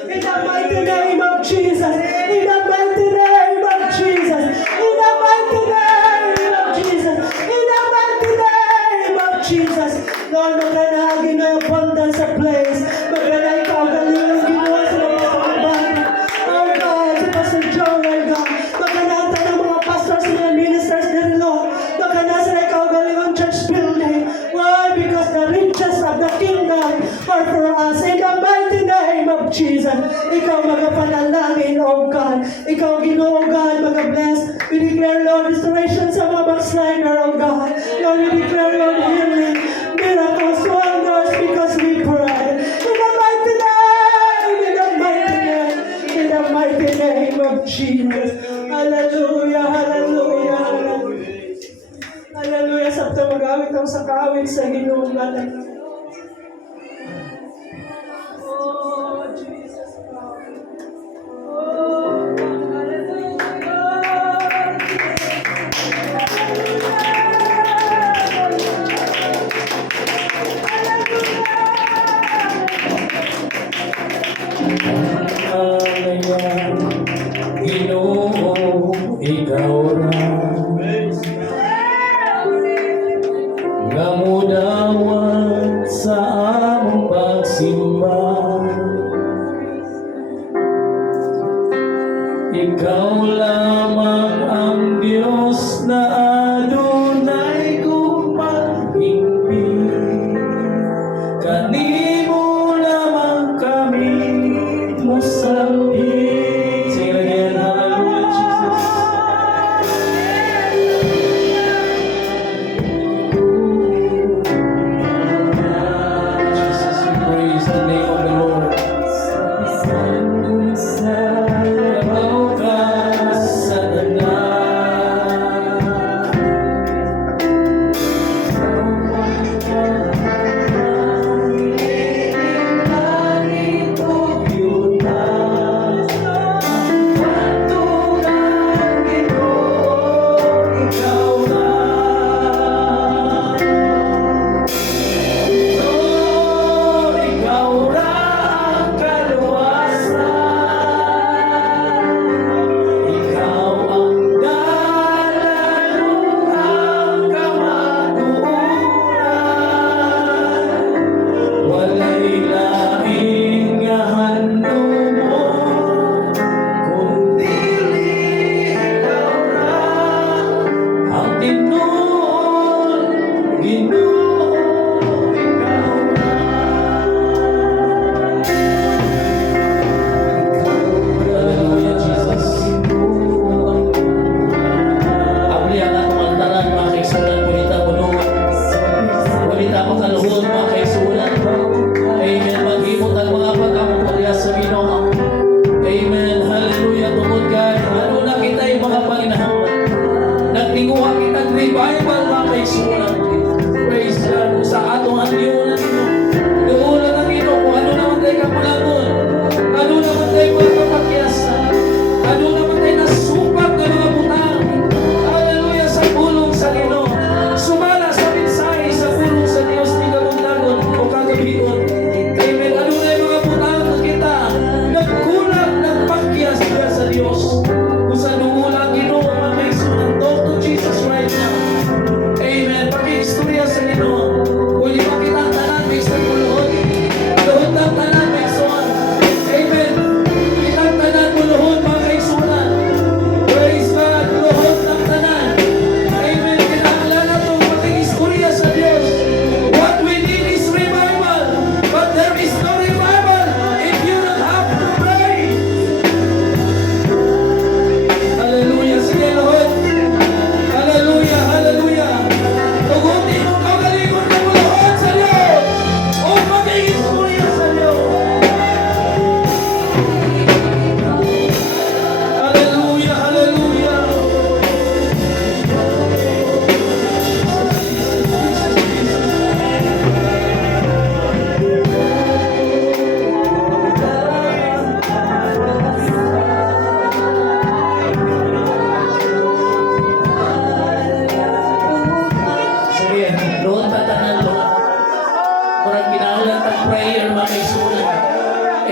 In the mighty name of Jesus. In the mighty name of Jesus. In the mighty name of Jesus. In the mighty name of Jesus. Lord, magkanahagin na yung abundance sa place. Magkanahagin ikaw galing ang ginawa sa mga pagbabago. Oh God, si Pastor Joel, God. Magkanahagin ng mga pastors, mga ministers din, Lord. Magkanahagin sila ikaw galing ang church building. Why? Because the riches of the kingdom are for us. In the mighty name of Jesus. Ikaw magapanalangin, oh God. Ikaw, Ginoo, God, mag-bless. We declare, Lord, restoration sa mga backslider, oh God. Lord, we declare, Lord, healing, miracles, wonders, because we pray. In the mighty name, in the mighty name, in the mighty name of Jesus. Hallelujah, hallelujah, hallelujah. Hallelujah, sabta magamit ang sa kaawit sa Ginoo, God. Oh, Jesus, God. Oh, Ginoo, ikaw ra nga mudawat sa among pagsimba. Ikaw lamang ang Diyos na adunay kumapingping. Kanino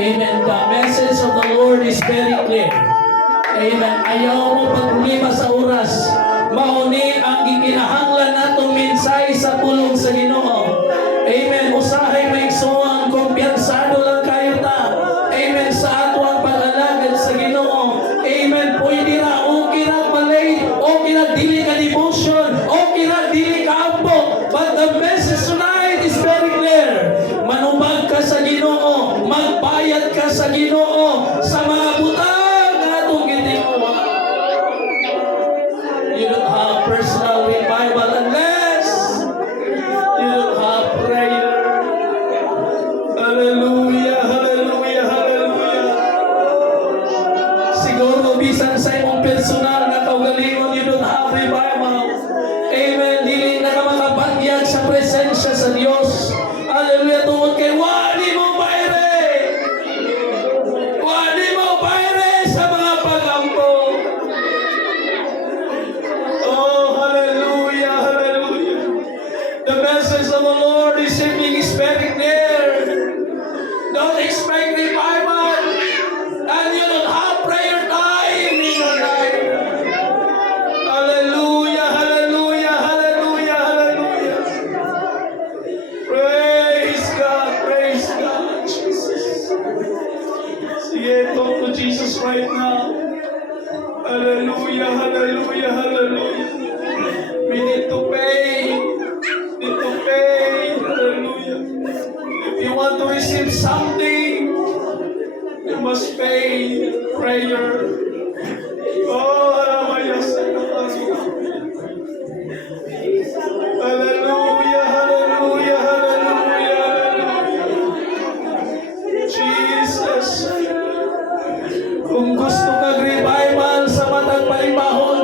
Amen. The message of the Lord is very clear. Amen. Ayaw mo pagpulima sa oras. Mauni ang gikinahanglan natong minsay sa pulong sa Ginoo. Amen. Usahay maigsuon, kumpiyansado lang kayo ta. Amen. Sa ato ang pag-alagad sa Ginoo. Amen. Pwede na, okay na malay, okay na dili ka devotion, okay na dili ka ampo. But the message tonight is very clear. Manubag ka sa Ginoo, magbayad ka sa Ginoo, sa mga butang na atong gitinuwa. You don't have personal revival unless you don't have prayer. Hallelujah, hallelujah, hallelujah. Siguro bisan sa imong personal na kaugalingon, you don't have revival. Amen. Dili na ka makabagyag sa presensya sa Dios. Hallelujah. Tungod kay wali mo bayre. Wali mo bayre sa mga pagampo. Oh, hallelujah, hallelujah. The message of the Lord is simply is very clear. Don't expect revival, and you don't have prayer time in your life. Hallelujah, hallelujah, hallelujah, hallelujah. Praise God, Jesus. Sige, talk to Jesus right now. Hallelujah, hallelujah, hallelujah. We need to pay. Hallelujah. If you want to receive something, you must pay prayer. Oh, hallelujah. Hallelujah, hallelujah, hallelujah, hallelujah. Jesus. Kung gusto kag revival sa matang palibahon,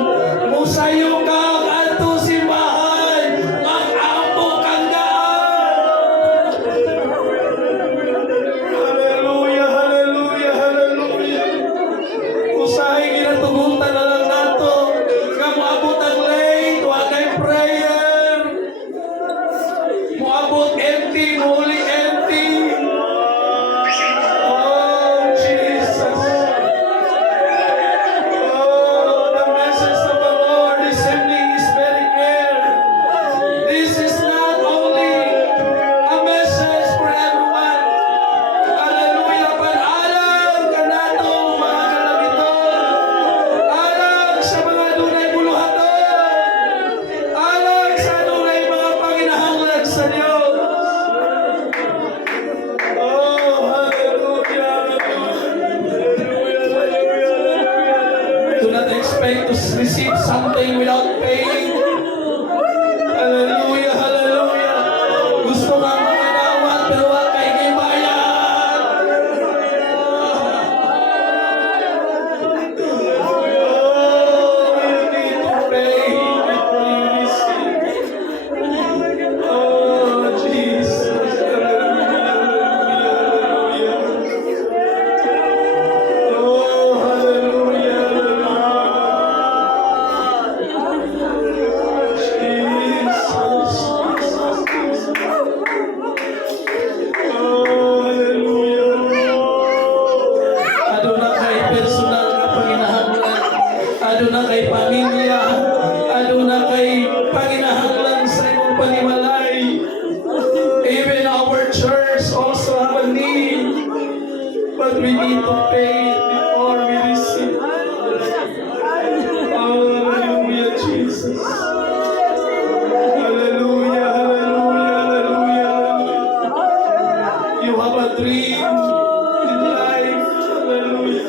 musayo ka ato simbahan, mag-ampo kang daan. Hallelujah, hallelujah, hallelujah. Usahay ginatuguntan na lang nato, nga moabot ang late, wa kay prayer. Moabot empty, muli empty. Oh, Jesus. Oh, the message of the Lord this evening is very clear. This is not only a message for everyone. Hallelujah. But alam ka nato, mga kalabiton. Alam sa mga dunay buluhaton. Alam sa dunay mga panginahanglan sa Diyos. Oh, hallelujah. Do not expect to receive something without paying. Hallelujah, hallelujah. Gusto kang manawat pero wala kay gibayad. Oh, you need to pay before you receive. Oh, Jesus. Hallelujah, hallelujah, hallelujah. Oh, hallelujah, Aduna kay personal nga panginahanglan, aduna kay pamilya, aduna kay panginahanglan sa imong panimalay. Even our church also have a need, but we need to pay it before we receive. Hallelujah, Jesus. Hallelujah, hallelujah, hallelujah. You have a dream in life. Hallelujah.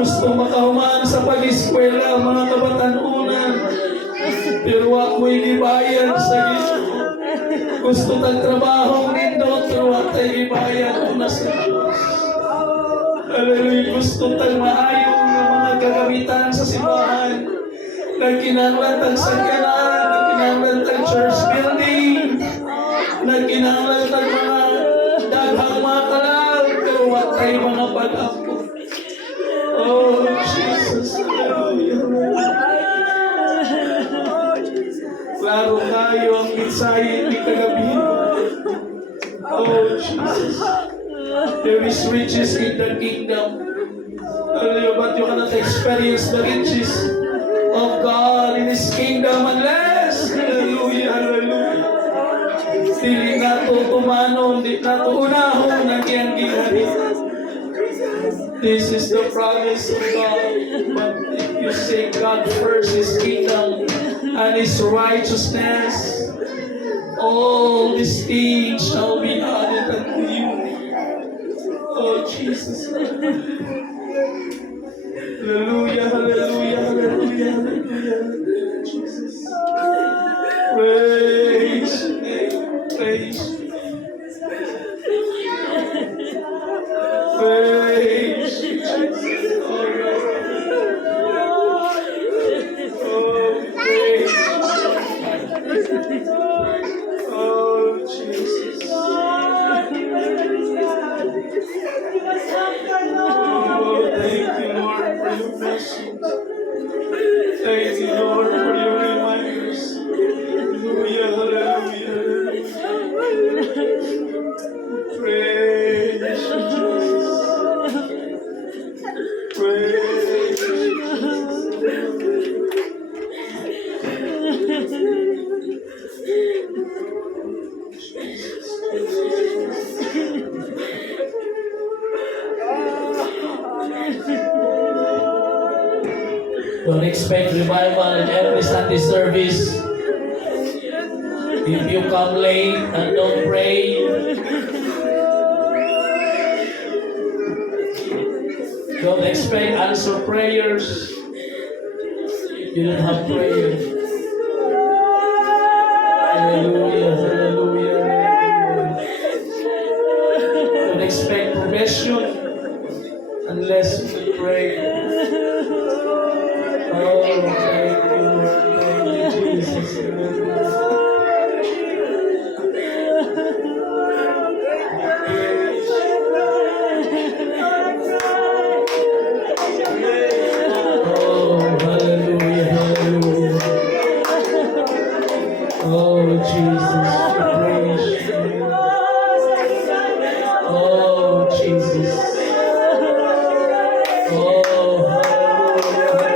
Gusto makahuman sa pag-eskwela, mga kabatanunan. Pero ako'y gibayan sa Ginoo. Gusto tagtrabaho nindot, pero ako'y gibayan una sa Diyos. Hallelujah. Gusto tag maayong ng mga kagamitan sa simbahan. Nagkinahanglan tag sakyanan, nagkinahanglan tag church building, nagkinahanglan tag mga daghang mga kalag, pero watay mga pag-apo. Oh, Jesus. Hallelujah. Klaro tayo ang mensahe ni kagabi. Oh, Jesus. There is riches in the kingdom. Hallelujah. But you cannot experience the riches of God in His kingdom unless, hallelujah, hallelujah. Dili nato tumanon, di nato unahon ang iyang ginharit. This is the promise of God. But if you say God first, His kingdom and His righteousness, all these things shall be added unto you. Oh Jesus. Hallelujah, hallelujah, hallelujah, hallelujah. Jesus. Praise your name, praise your name. Praise you, Jesus. Oh, praise you. Oh, Jesus. Oh, thank you, Lord, for your blessings. Thank you, Lord, for your reminders. Hallelujah, hallelujah, hallelujah. Praise you, Jesus. Praise you, Don't expect revival in every Sunday service. If you come late and don't pray, don't expect answer prayers. You don't have prayer. Hallelujah, hallelujah, hallelujah. Don't expect progression unless we pray. Oh, thank you, Lord. Thank you, Jesus. Oh, hallelujah, hallelujah. Oh, Jesus, we praise you. Oh, Jesus. Oh, hallelujah.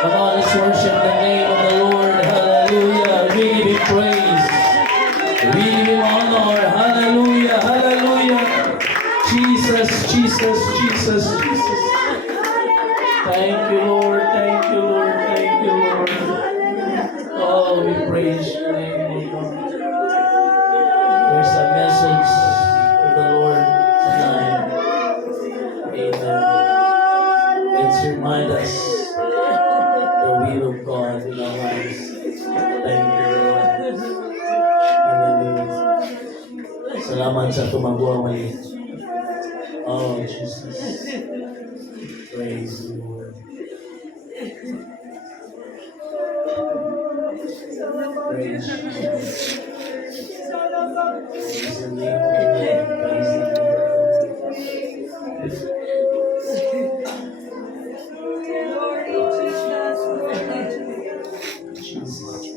Come on, let's worship the name of the Lord. Hallelujah. We give Him praise. We give Him honor. Hallelujah. Hallelujah. Jesus, Jesus, Jesus, Jesus. Thank you, Lord. Thank you, Lord. Thank you, Lord. Oh, we praise your name, O God. There's a message of the Lord tonight. Amen. Let's remind us the will of God in our lives. Thank you, Lord. Hallelujah. Salamat sa tumagawa mali. Oh, Jesus. Praise the Lord. Praise you. Praise the name of the Lord. Praise the name of the Lord. Jesus.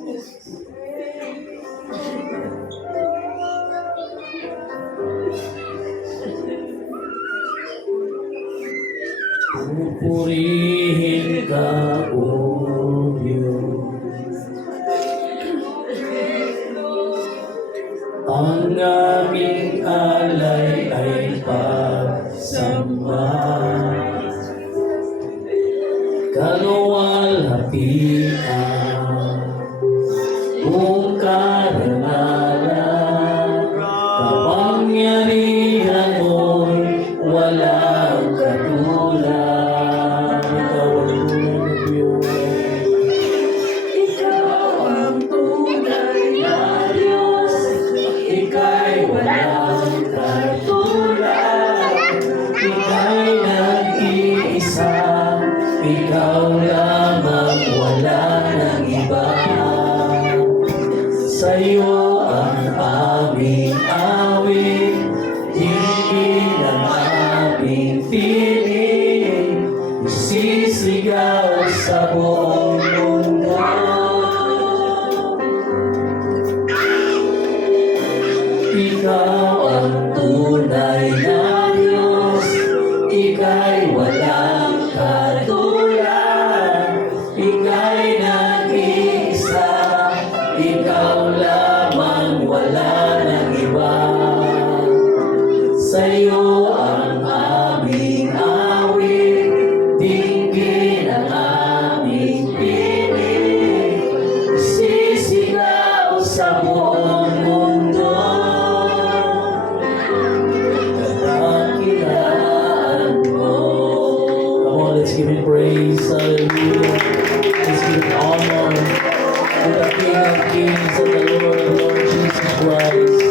Pupurihin ka, O Diyos. Ang aming alay ay pagsamba. Kaluwalhatian, kung karangalan, kapangyarihan mo'y walang katulad. Ikaw ang tunay na Diyos. Ikaw ang tunay na Diyos. Ika'y walang katulad. Ika'y nag-iisa. Ikaw lamang, wala nang iba. Sa'yo ang aming awit, hindi ang aming piling. Isisigaw sa buong mundo. Ikaw ang tunay na Diyos, ika'y walang katulad, ika'y nag-iisa, ikaw lamang, wala nang iba. Sa'yo ang aming awit, dinggin ang aming piling, sisigaw sa buong mundo. Kadakilaan mo. Come on, let's give Him praise. Hallelujah. Let's give Him honor to the King of Kings and the Lord of Lords, Jesus Christ.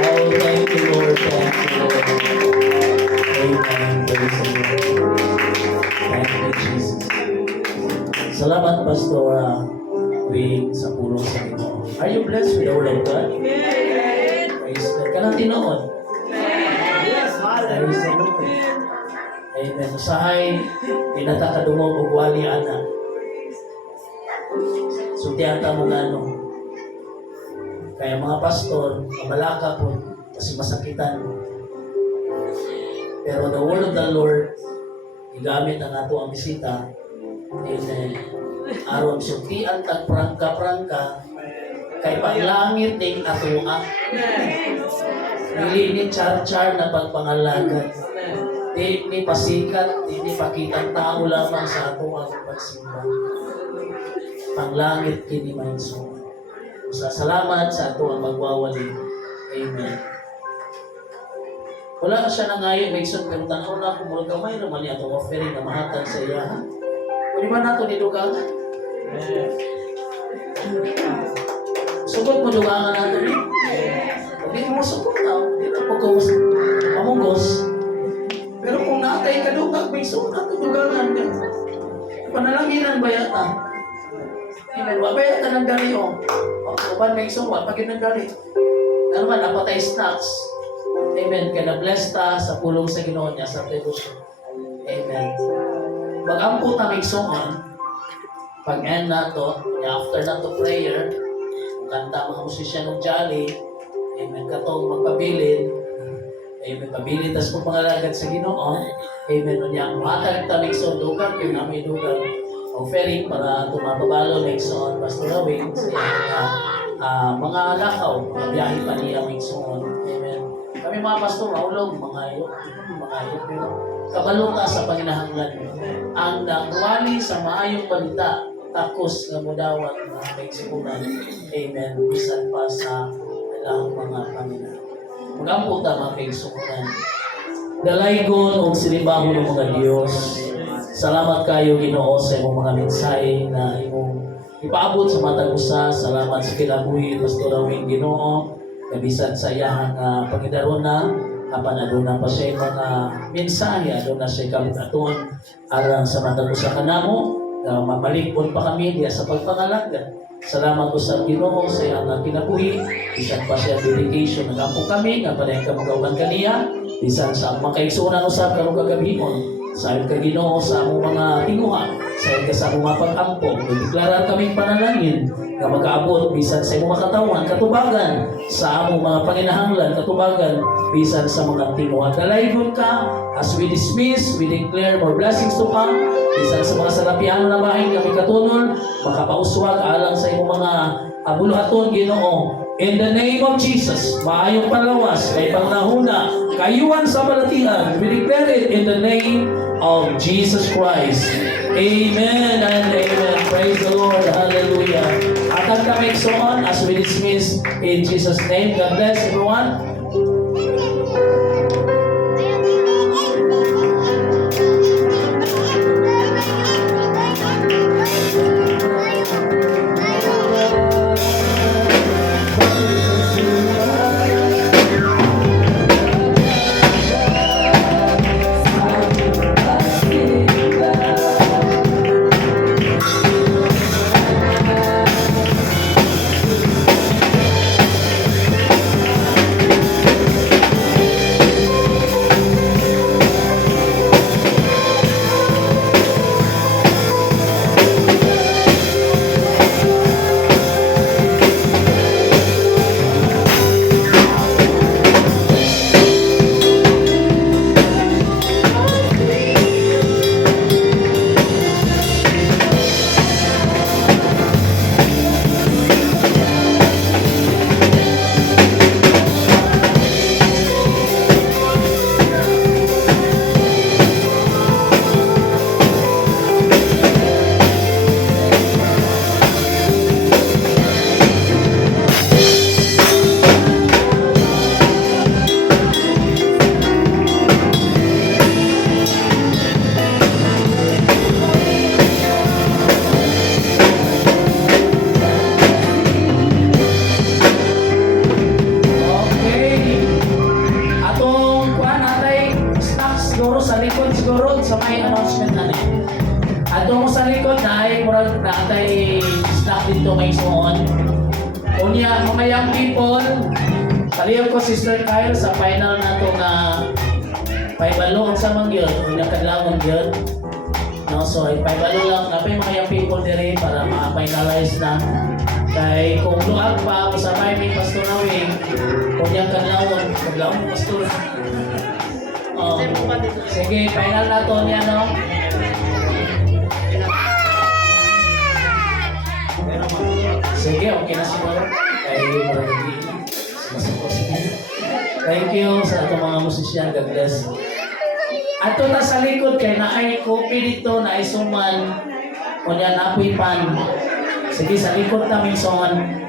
Oh, thank you, Lord. Thank you, Lord. Amen. Praise the Lord. Thank you, Jesus. Salamat, Pastor Wing, sa pulong sa Ginoo. Are you blessed with the word of God? Praise God. Kanang tinoon. Praise the Lord. Amen. Usahay, pinatakadungog og wali ana. So tiyata mo gano. Kaya mga pastor, mamalaka po kasi masakitan. Pero the word of the Lord, igamit ang ato ang bisita. Amen. Aron sutian tag prangka-prangka kay paglangit ning atoa. Dili ni char-char na pagpangalagan. Di ni pasikat, di ni pakitang tao lamang sa ato ang pagsimba. Panglangit kini mainsuman. Sa salamat sa ato ang magwawali. Amen. Wala na siya na ngayon, may isang pero tanaw na kung mga gamay naman niya itong offering na mahatag sa iya. Ha? Pwede ba nato nidugangan? Sugot mo dugangan nato ni? Hindi mo sugot na. Hindi na pagkamunggos. Pero kung natay ka dugag, may sugot nato dugangan. Panalanginan ba yata? Amen. Wabay yata ng dali o. Kapan may suwa, pagin ng dali. Ano man, napatay snacks. Amen. Kaya na-bless ta sa pulong sa Ginoo niya sa devotion. Amen. Pag-ampo ta may suon, pag-end na to, after na to prayer, kanta mga musisyan ng Jolly, amen, katong magpabilin, amen, pabilin, tas kung pangalagad sa Ginoo, amen, unya, matag ta may suon, dugan, kaya na may dugan, offering para tumapabalo na igsoon Pastor Awing sa mga lakaw, mga biyahe pa niya igsoon. Amen. Kami mga pastor, maulog, mga ayok, pero kabalo ka sa panginahanglan. Ang nagwali sa maayong balita, takos nga mudawat mga kaigsuunan. Amen. Bisan pa sa ilang mga Panginoon. Magampo ta mga kaigsuunan. Dalaygon o sinibaho ng mga Diyos. Salamat kayo Ginoo sa imong mga mensahe na imong ipaabot sa matag usa. Salamat sa kinabuhi Pastor Awing Ginoo. Kabisan sa iyang pangidaron na apan aduna pa siya mga mensahe aduna siya kabitaton alang sa matag usa kanamo. Mamalikpon pa kami diya sa pagpangalaga. Salamat ko sa Ginoo sa iyang kinabuhi. Bisan pa siya dedication nagampo kami nga panay kamugawban kaniya. Bisan sa makaigsuunan usab karong kagabihon. Sa iyong Ginoo sa among mga tinguha, sa iyong sa among mga pag-ampo, deklara kaming panalangin nga mag-aabot bisan sa imong katawan, katubagan sa among mga panginahanglan, katubagan bisan sa mga tinguha. Dalaygon ka, as we dismiss, we declare more blessings to come, bisan sa mga salapihan na bahay kami katunol, makapauswag alang sa imong mga abuluhaton Ginoo. In the name of Jesus, maayong palawas, kay pangnahuna, kayuan sa balatian, we declare it in the name of Jesus Christ. Amen and amen. Praise the Lord. Hallelujah. Atag kami on as we dismiss in Jesus' name. God bless everyone. Siguro sa may announcement na niya. Ato mo sa likod na ay murag na atay staff dito may suon. Unya, mga young people, paliw ko Sister Kyle sa final na to na paibalo sa mangyod, unya kadlawon gyud. No, so paibalo lang na mga young people dire para ma-finalize na. Kay kung luag pa sa may Pastor Awing, unya kadlawon pastor. Sige, final na to niya, no? Sige, okay na siguro. Thank you sa itong mga musisyan. God bless. Ato na sa likod kay naay kopi dito na isuman o niya napoy pan. Sige, sa likod namin suman.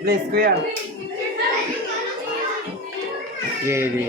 Please, kuya. Yeah.